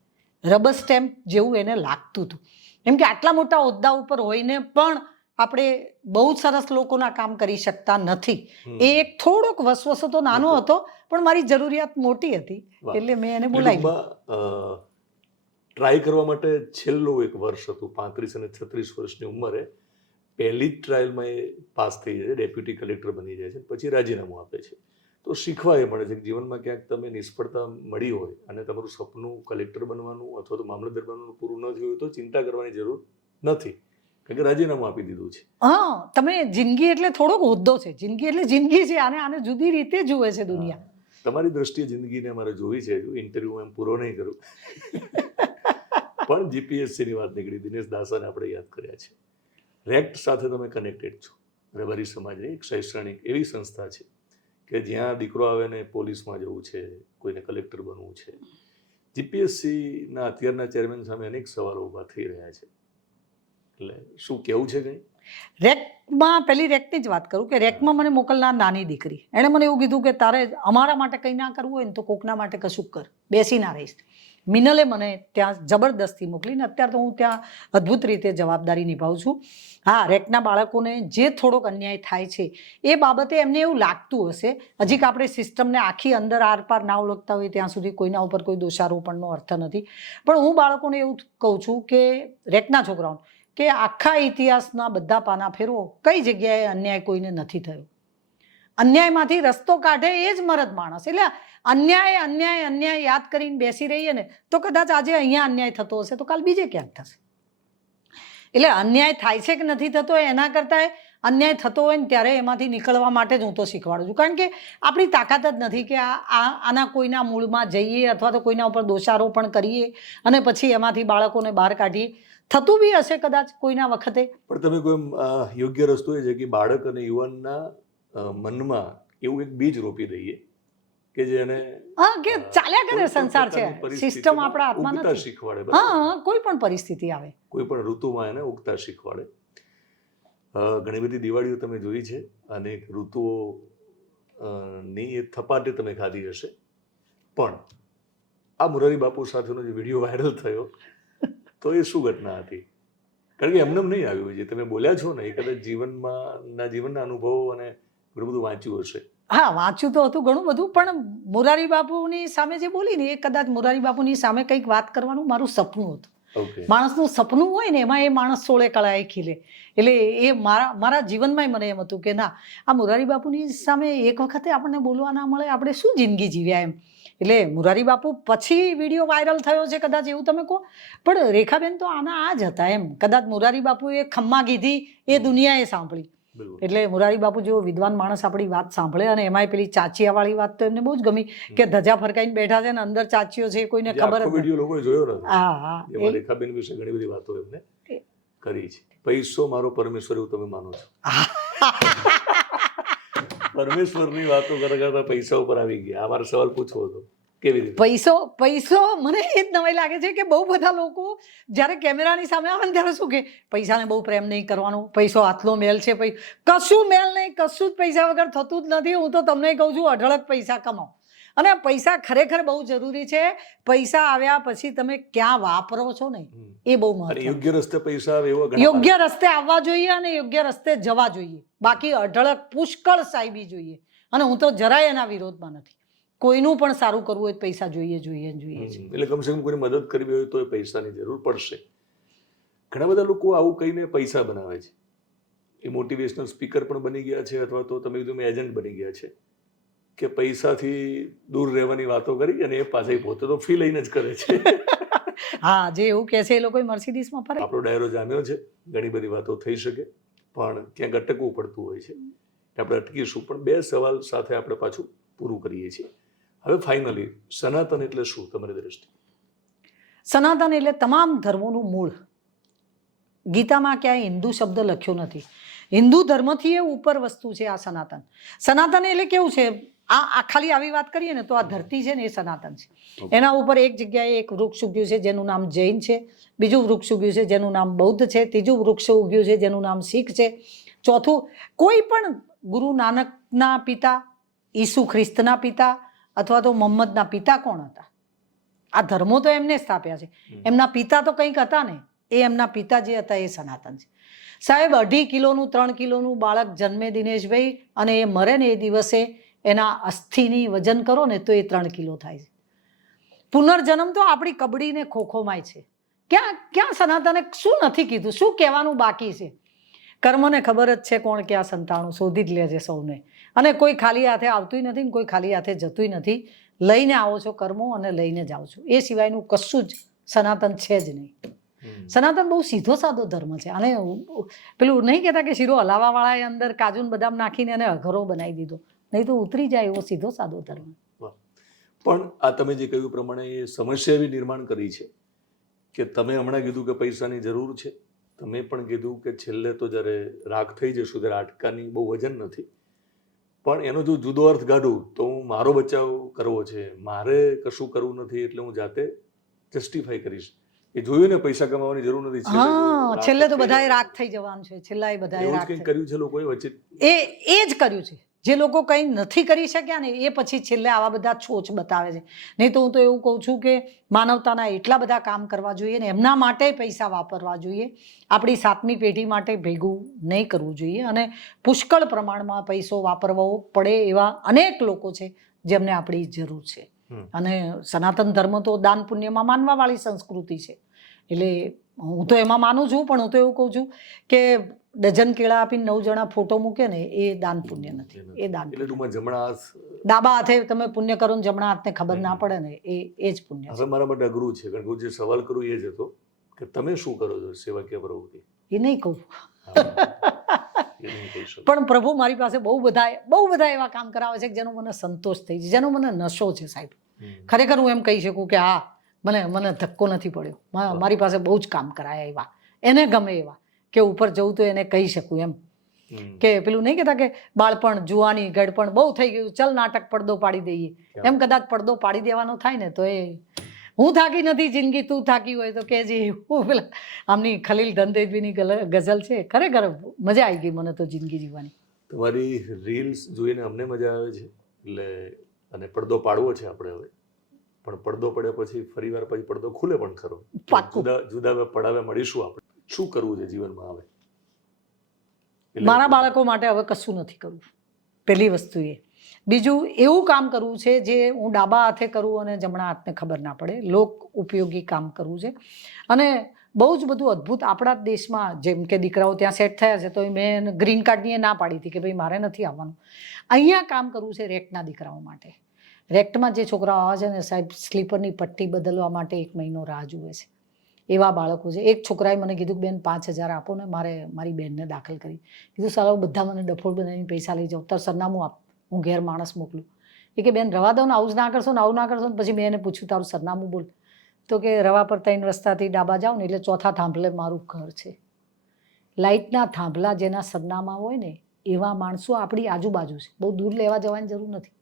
રબર સ્ટેમ્પ જેવું એને લાગતું હતું. એમ કે આટલા મોટા હોદ્દા ઉપર હોઈને પણ આપણે બહુ સરસ લોકોના કામ કરી શકતા નથી. એ એક થોડોક વસવસો તો નાનો હતો, પણ મારી જરૂરિયાત મોટી હતી, એટલે મેં એને બોલાવી. ટ્રાય કરવા માટે છેલ્લું એક વર્ષ હતું, 35 અને 36 વર્ષની ઉંમરે પહેલી જ ટ્રાયલમાં એ પાસ થઈ જાય છે, ડેપ્યુટી કલેક્ટર બની જાય છે, પછી રાજીનામું આપે છે. તો શીખવા એ મળે છે કે જીવનમાં ક્યાંક તમે નિષ્ફળતા મળી હોય અને તમારું સપનું કલેક્ટર બનવાનું અથવા તો મામલતદાર બનવાનું પૂરું ન થયું હોય તો ચિંતા કરવાની જરૂર નથી, કારણ કે રાજીનામું આપી દીધું છે. હા, તમે જિંદગી એટલે થોડોક હોદ્દો છે, જિંદગી એટલે જિંદગી છે, આને જુદી રીતે જુએ છે દુનિયા. તમારી દ્રષ્ટિએ જિંદગીને અમારે જોવી છે, ઇન્ટરવ્યુ એમ પૂરો નહીં કરું. પણ GPSCની વાત નીકળી, દિનેશ દાસાને આપણે યાદ કર્યા છે. રેક્ટ સાથે તમે કનેક્ટેડ છો. રબારી સમાજની એક શૈક્ષણિક એવી સંસ્થા છે કે જ્યાં દીકરો આવે ને પોલીસમાં જવું છે, કોઈને કલેક્ટર બનવું છે. GPSCના અત્યારના ચેરમેન સામે અનેક સવાલો ઊભા થઈ રહ્યા છે, એટલે શું કહેવું છે કંઈ? રેકમાં પહેલી રેકની જ વાત કરું કે રેકમાં મને મોકલનાર નાની દીકરી, એણે મને એવું કીધું કે તારે અમારા માટે કંઈ ના કરવું હોય ને તો કોકના માટે કશું કર, બેસી ના રહીશ. મિનલે મને ત્યાં જબરદસ્તી મોકલીને અત્યારે તો હું ત્યાં અદ્ભુત રીતે જવાબદારી નિભાવું છું. હા, રેકના બાળકોને જે થોડોક અન્યાય થાય છે એ બાબતે એમને એવું લાગતું હશે, હજી કે આપણે સિસ્ટમને આખી અંદર આરપાર ના ઓળખતા હોય ત્યાં સુધી કોઈના ઉપર કોઈ દોષારોપણનો અર્થ નથી. પણ હું બાળકોને એવું કહું છું કે રેકના છોકરાઓને કે આખા ઇતિહાસના બધા પાના ફેરવો, કઈ જગ્યાએ અન્યાય કોઈને નથી થયો. અન્યાયમાંથી રસ્તો કાઢે એ જ મરદ માણસ. એટલે અન્યાય અન્યાય અન્યાય યાદ કરીને બેસી રહીએ ને તો કદાચ આજે અહીંયા અન્યાય થતો હશે તો કાલ બીજે ક્યાંક થશે. એટલે અન્યાય થાય છે કે નથી થતો એના કરતાં અન્યાય થતો હોય ને ત્યારે એમાંથી નીકળવા માટે જ હું તો શીખવાડું છું. કારણ કે આપણી તાકાત જ નથી કે આના કોઈના મૂળમાં જઈએ અથવા તો કોઈના ઉપર દોષારોપણ કરીએ અને પછી એમાંથી બાળકોને બહાર કાઢીએ. થતું બી હશે કદાચ કોઈના વખતે. પણ તમે કોઈ યોગ્ય રસ્તો એ છે કે બાળક અને યુવાનના મનમાં એવું એક બીજ રોપી દઈએ કે જે એને હા કે ચાલ્યા કરે સંસાર છે, સિસ્ટમ આપણા હાથમાં ઉગતા નથી. શીખવાડે. હા, કોઈ પણ પરિસ્થિતિ આવે, કોઈ પણ ઋતુમાં એને ઉગતા શીખવાડે. ઘણી બધી દિવાળીઓ તમે જોઈ છે અને ઋતુઓ ની થપાટે તમે ખાધી હશે. પણ આ મોરારી બાપુ સાથેનો જે વિડીયો વાયરલ થયો તો એ શું ઘટના હતી? કારણ કે એમને નહીં આવ્યું, જે તમે બોલ્યા છો ને એ કદાચ જીવનના અનુભવો અને ઘણું બધું વાંચ્યું હશે. હા, વાંચ્યું તો હતું ઘણું બધું, પણ મોરારી બાપુની સામે જે બોલી ને એ કદાચ મોરારી બાપુની સામે કંઈક વાત કરવાનું મારું સપનું હતું. માણસનું સપનું હોય ને એમાં એ માણસ 16 કળાએ ખીલે. એટલે એ મારા જીવનમાં મને એમ હતું કે ના, આ મોરારી બાપુની સામે એક વખતે આપણને બોલવા ના મળે, આપણે શું જિંદગી જીવ્યા એમ. એટલે મોરારી બાપુ પછી વિડીયો વાયરલ થયો છે કદાચ એવું તમે કહો, પણ રેખાબેન તો આના આ જ હતા એમ. કદાચ મોરારી બાપુએ ખમ્મા કીધી એ દુનિયાએ સાંભળી. એટલે મોરારી બાપુ જેવો વિદ્વાન માણસ આપણી વાત સાંભળે અને એમાંય પેલી ચાચીયાવાળી વાત તો એમને બહુ જ ગમી કે ધજા ફરકાઈને બેઠા છે ને અંદર ચાચીઓ છે કોઈને ખબર જ વિડીયો લોકોએ જોયો નથી. હા, એમાં રેખાબેન વિશે ઘણી બધી વાતો એમને કરી છે. પૈસો મારો પરમેશ્વર એવું તમે માનો છો? પરમેશ્વરની વાતો કરતા પૈસા ઉપર આવી ગયા. આ મારો સવાલ પૂછવો હતો, કેવી રીતે? પૈસો મને એ જ નવાઈ લાગે છે કે બહુ બધા લોકો જ્યારે કેમેરાની સામે આવે ને ત્યારે શું કે પૈસાને બહુ પ્રેમ નહીં કરવાનો, પૈસો આટલો મેલ છે. કશું મેલ નહીં, કશું જ પૈસા વગર થતું જ નથી. હું તો તમને કહું છું, અઢળક પૈસા કમાઓ. અને પૈસા ખરેખર બહુ જરૂરી છે. પૈસા આવ્યા પછી તમે ક્યાં વાપરો છો ને એ બહુ મહત્વનું. યોગ્ય રસ્તે પૈસા આવે એવા યોગ્ય રસ્તે આવવા જોઈએ અને યોગ્ય રસ્તે જવા જોઈએ. બાકી અઢળક પુષ્કળ સાહેબી જોઈએ. અને હું તો જરાય એના વિરોધમાં નથી. કોઈનું પણ સારું કરવું હોય પૈસા જોઈએ જોઈએ જોઈએ. એટલે કમસે કમ કોઈને મદદ કરવી હોય તો એ પૈસાની જરૂર પડશે. ઘણા બધા લોકો આવું કહીને પૈસા બનાવે છે. એ મોટિવેશનલ સ્પીકર પણ બની ગયા છે અથવા તો તમે કીધું એજન્ટ બની ગયા છે કે પૈસાથી દૂર રહેવાની વાતો કરી અને એ પાછા પોતે તો ફી લઈને જ કરે છે. હા, જે એવું કહે છે એ લોકો મર્સિડીઝમાં ફરે. આપણો ડાયરો જામ્યો છે, ઘણી બધી વાતો થઈ શકે પણ ક્યાંક અટકવું પડતું હોય છે. આપણે અટકીશું, પણ 2 સવાલ સાથે આપણે પાછું પૂરું કરીએ છીએ. હવે ફાઇનલી સનાતન એટલે શું તમારી દ્રષ્ટિએ? સનાતન એટલે તમામ ધર્મોનું મૂળ. ગીતામાં ક્યાંય હિન્દુ શબ્દ લખ્યો નથી. હિન્દુ ધર્મથી એ ઉપર વસ્તુ છે આ સનાતન. સનાતન એટલે કેવું છે, આ ખાલી આવી વાત કરીએ ને તો આ ધરતી છે ને એ સનાતન છે. એના ઉપર એક જગ્યાએ એક વૃક્ષ ઉગ્યું છે જેનું નામ જૈન છે, બીજું વૃક્ષ ઉગ્યું છે જેનું નામ બૌદ્ધ છે, ત્રીજું વૃક્ષ ઉગ્યું છે જેનું નામ શીખ છે, ચોથું કોઈ પણ ગુરુ નાનકના પિતા, ઈસુ ખ્રિસ્તના પિતા અથવા તો મોહમ્મદના પિતા કોણ હતા? આ ધર્મો તો એમને સ્થાપ્યા છે. એમના પિતા તો કંઈક હતા ને, એ એમના પિતા જે હતા એ સનાતન છે. સાહેબ, 2.5 કિલોનું 3 કિલોનું બાળક જન્મે દિનેશભાઈ અને એ મરે ને એ દિવસે એના અસ્થિની વજન કરો ને તો એ 3 કિલો થાય છે. પુનર્જન્મ તો આપણી કબડીને ખોખોમાંય છે. ક્યાં સનાતને શું નથી કીધું? શું કહેવાનું બાકી છે? કર્મને ખબર જ છે કોણ ક્યાં સંતાણું, શોધી જ લે છે સૌને. અને કોઈ ખાલી હાથે આવતું નથી ને કોઈ ખાલી હાથે જતું નથી. લઈને આવો છો કર્મો અને લઈને જાઓ છો. એ સિવાયનું કશું જ સનાતન છે જ નહીં. સનાતન બહુ સીધો સાદો ધર્મ છે. અને પેલું નહીં કહેતા કે શીરો હલાવાવાળાએ અંદર કાજુ ને બદામ નાખીને એને અઘરો બનાવી દીધો, નહીં તો ઉતરી જાય એવો સીધો સાદો ધર્મ. પણ આ તમે જે કહ્યું પ્રમાણે એ સમસ્યા એવી નિર્માણ કરી છે કે તમે હમણાં કીધું કે પૈસાની જરૂર છે, તમે પણ કીધું કે છેલ્લે તો જ્યારે રાખ થઈ જશું ત્યારે આટકાની બહુ વજન નથી. પણ એનો જો જુદો અર્થ કાઢું તો હું મારો બચાવ કરવો છે, મારે કશું કરવું નથી એટલે હું જાતે જસ્ટિફાઈ કરીશ કે જોયું ને પૈસા કમાવાની જરૂર નથી. હા, છેલ્લે તો બધાએ રાખ થઈ જવાનું છે. છેલ્લા એ બધાએ રાખ કર્યું છે લોકોએ વચ્ચે. એ જ કર્યું છે. જે લોકો કંઈ નથી કરી શક્યા ને એ પછી છેલ્લે આવા બધા છોછ બતાવે છે. નહીં તો હું તો એવું કહું છું કે માનવતાના એટલા બધા કામ કરવા જોઈએ ને એમના માટે પૈસા વાપરવા જોઈએ. આપણી 7મી પેઢી માટે ભેગું નહીં કરવું જોઈએ. અને પુષ્કળ પ્રમાણમાં પૈસો વાપરવો પડે એવા અનેક લોકો છે જેમને આપણી જરૂર છે. અને સનાતન ધર્મ તો દાન પુણ્યમાં માનવાવાળી સંસ્કૃતિ છે. એટલે હું તો એમાં માનું છું, પણ હું તો એવું કહું છું કે ડઝન કેળા આપીને 9 જણા ફોટો મૂકે ને એ દાન પુણ્ય નથી. એ દાન એટલે ટૂંકમાં જમણા હાથ ડાબા હાથે તમે પુણ્ય કરો ને જમણા હાથને ખબર ના પડે ને એ જ પુણ્ય છે. હવે મારા માટે અઘરું છે, કારણ કે હું જે સવાલ કરું એ જ હતો કે તમે શું કરો છો સેવાકીય પ્રવૃત્તિ. એ નહીં કહું. એ નહીં કહી શકું. પણ પ્રભુ મારી પાસે બહુ બધા એવા કામ કરાવે છે કે જેનો મને સંતોષ થઈ જાય, જેનો મને નશો છે સાહેબ. ખરેખર હું એમ કહી શકું કે હા, મને ધક્કો નથી પડ્યો. મારી પાસે બહુ જ કામ કરાયા એવા, એને ગમે એવા કે ઉપર જવું તો એને કહી શકું એમ. કે પેલું નહીં કહેતા કે બાળપણ, જુવાની, ગડપણ બહુ થઈ ગયું, ચલ નાટક પડદો પાડી દઈએ. એમ કદાચ પડદો પાડી દેવાનો થાય ને તો એ હું થાકી નથી જિંદગી, તું થાકી હોય તો કહેજે. એવું પેલા આમની ખલીલ ધનતેજવીની ગઝલ છે. ખરેખર મજા આવી ગઈ મને તો જિંદગી જીવવાની. તમારી રીલ્સ જોઈને અમને મજા આવે છે. એટલે અને પડદો પાડવો છે આપણે હવે, પણ પડદો પડ્યા પછી ફરીવાર પછી પડદો ખુલે પણ ખરો. જુદા પડાવે મળીશું આપણે. શું કરવું છે જીવનમાં હવે? મારા બાળકો માટે હવે કશું નથી કરવું, પહેલી વસ્તુ એ. બીજું એવું કામ કરવું છે જે હું ડાબા હાથે કરું અને જમણા હાથને ખબર ના પડે. લોક ઉપયોગી કામ કરવું છે. અને બહુ જ બધું અદ્ભુત આપણા દેશમાં, જેમ કે દીકરાઓ ત્યાં સેટ થયા છે તો મેં ગ્રીન કાર્ડની ના પાડી હતી કે ભાઈ મારે નથી આવવાનું. અહીંયા કામ કરવું છે રેક્ટના દીકરાઓ માટે. રેક્ટમાં જે છોકરાઓ આવે છે ને સાહેબ, સ્લીપરની પટ્ટી બદલવા માટે 1 મહિનો રાહ જુએ છે. એવા બાળકો છે. એક છોકરાએ મને કીધું બેન 5000 આપો ને મારે મારી બેનને દાખલ કરી. કીધું સાલા બધા મને ડફોળ બનાવીને પૈસા લઈ જાઓ, તાર સરનામું આપ, હું ઘેર માણસ મોકલું. એ કે બેન રવા દો ને, આવું જ ના કરશો ને, આવું ના કરશો ને. પછી મેં એને પૂછ્યું તારું સરનામું બોલ. તો કે રવા પર 3 રસ્તાથી ડાબા જાઓ ને એટલે 4થા થાંભલે મારું ઘર છે. લાઇટના થાંભલા જેના સરનામા હોય ને એવા માણસો આપણી આજુબાજુ છે. બહુ દૂર લેવા જવાની જરૂર નથી.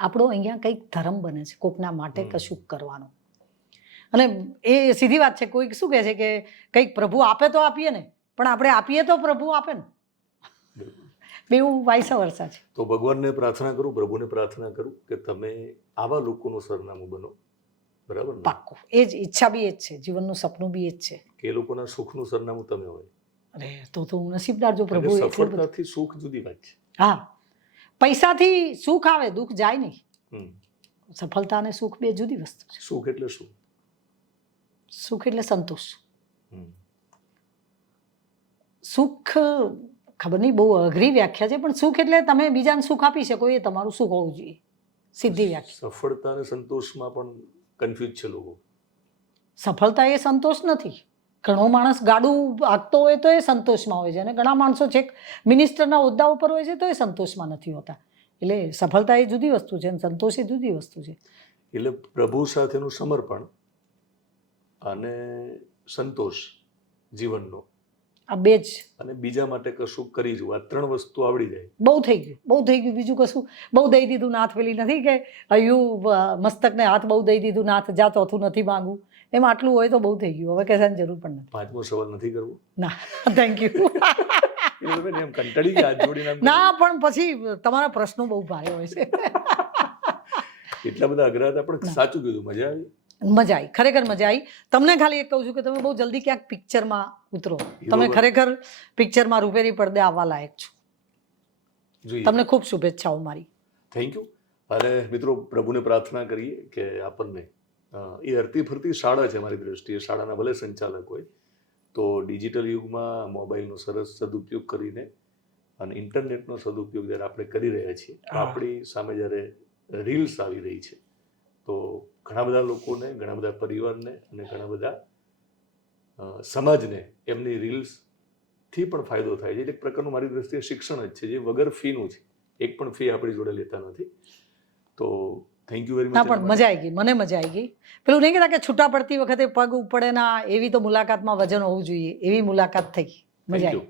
આપણો અહીંયા કંઈક ધર્મ બને છે કોકના માટે કશુંક કરવાનો. અને એ સીધી વાત છે. કોઈક શું કહે છે કે કંઈક પ્રભુ આપે તો આપીએ ને, પણ આપણે આપીએ તો પ્રભુ આપે ને. બેવું વાઇસ વર્સા છે. તો ભગવાનને પ્રાર્થના કરું, પ્રભુને પ્રાર્થના કરું કે તમે આવા લોકોનું સરનામું બનો. બરાબર ને? પાક્કું. એ જ ઈચ્છા બી એ જ છે, જીવનનું સપનું બી એ જ છે કે એ લોકોના સુખનું સરનામું તમે હોય. અરે તો હું નસીબદાર જો પ્રભુ. સફળતાથી સુખ જુદી વાત છે. હા, પૈસાથી સુખ આવે, દુઃખ જાય નહીં. સફળતા અને સુખ બે જુદી વસ્તુ છે. સુખ એટલે શું? સુખ એટલે સંતોષ. સુખ ખબર નહીં, બહુ અઘરી વ્યાખ્યા છે, પણ સુખ એટલે તમે બીજાને સુખ આપી શકો, એ તમારું સુખ હોવું જોઈએ. સીધી વ્યાખ્યા. સફળતા અને સંતોષમાં પણ કન્ફ્યુઝ છે લોકો. સફળતા એ સંતોષ નથી. ઘણો માણસ ગાડું હાંકતો હોય તો એ સંતોષમાં હોય છે, અને ઘણા માણસો છેક મિનિસ્ટરના હોદ્દા ઉપર હોય છે તો એ સંતોષમાં નથી હોતા. એટલે સફળતા એ જુદી વસ્તુ છે અને સંતોષ એ જુદી વસ્તુ છે. એટલે પ્રભુ સાથેનું સમર્પણ અને સંતોષ જીવનનો, આ બે જ. અને બીજા માટે કશું કરી જવું, આ 3 વસ્તુ આવડી જાય બહુ થઈ ગયું. બીજું કશું બહુ દઈ દીધું નાથ. પેલી નથી કે હયું મસ્તકને હાથ બહુ દઈ દીધું નાથ, જા ચોથું નથી માંગવું. એમ આટલું હોય તો બહુ થઈ ગયું. હવે કહેવાની જરૂર પણ નથી. 5મો સવાલ નથી કરવો ના, થેન્ક યુ. એમ કંટાળી ગયા હાથ જોડીને. ના, પણ પછી તમારા પ્રશ્નો બહુ ભારે હોય છે. એટલા બધા અઘરા હતા, પણ સાચું કીધું. મજા આવી. મજા આવી, ખરેખર મજા આવી. તમને ખાલી એક કહું છું કે તમે બહુ જલ્દી ક્યાંક પિક્ચરમાં ઉતરો. તમે ખરેખર પિક્ચરમાં રૂપેરી પડદે આવવા લાયક છો. તમને ખૂબ શુભેચ્છાઓ મારી. Thank you. અને મિત્રો, પ્રભુને પ્રાર્થના કરીએ કે આપણને એ હરતી ફરતી શાળા છે મારી દ્રષ્ટિએ. શાળાના ભલે સંચાલક હોય તો ડિજિટલ યુગમાં મોબાઈલનો સરસ સદુપયોગ કરીને અને ઇન્ટરનેટનો સદુપયોગ જ્યારે આપણે કરી રહ્યા છીએ, આપણી સામે જ્યારે રીલ્સ આવી રહી છે તો ઘણા બધા લોકોને, ઘણા બધા પરિવારને અને ઘણા બધા સમાજને એમની રીલ્સથી પણ ફાયદો થાય છે. એક પ્રકારનું મારી દ્રષ્ટિએ શિક્ષણ જ છે, જે વગર ફીનું છે. એક પણ ફી આપણી જોડે લેતા નથી. તો થેન્ક યુ વેરી મચ. ના, પણ મજા આવી ગઈ, મને મજા આવી ગઈ. પેલું નહીં કહેતા કે છૂટા પડતી વખતે પગ ઉપડે ના, એવી તો મુલાકાતમાં વજન હોવું જોઈએ. એવી મુલાકાત થઈ. મજા આવી.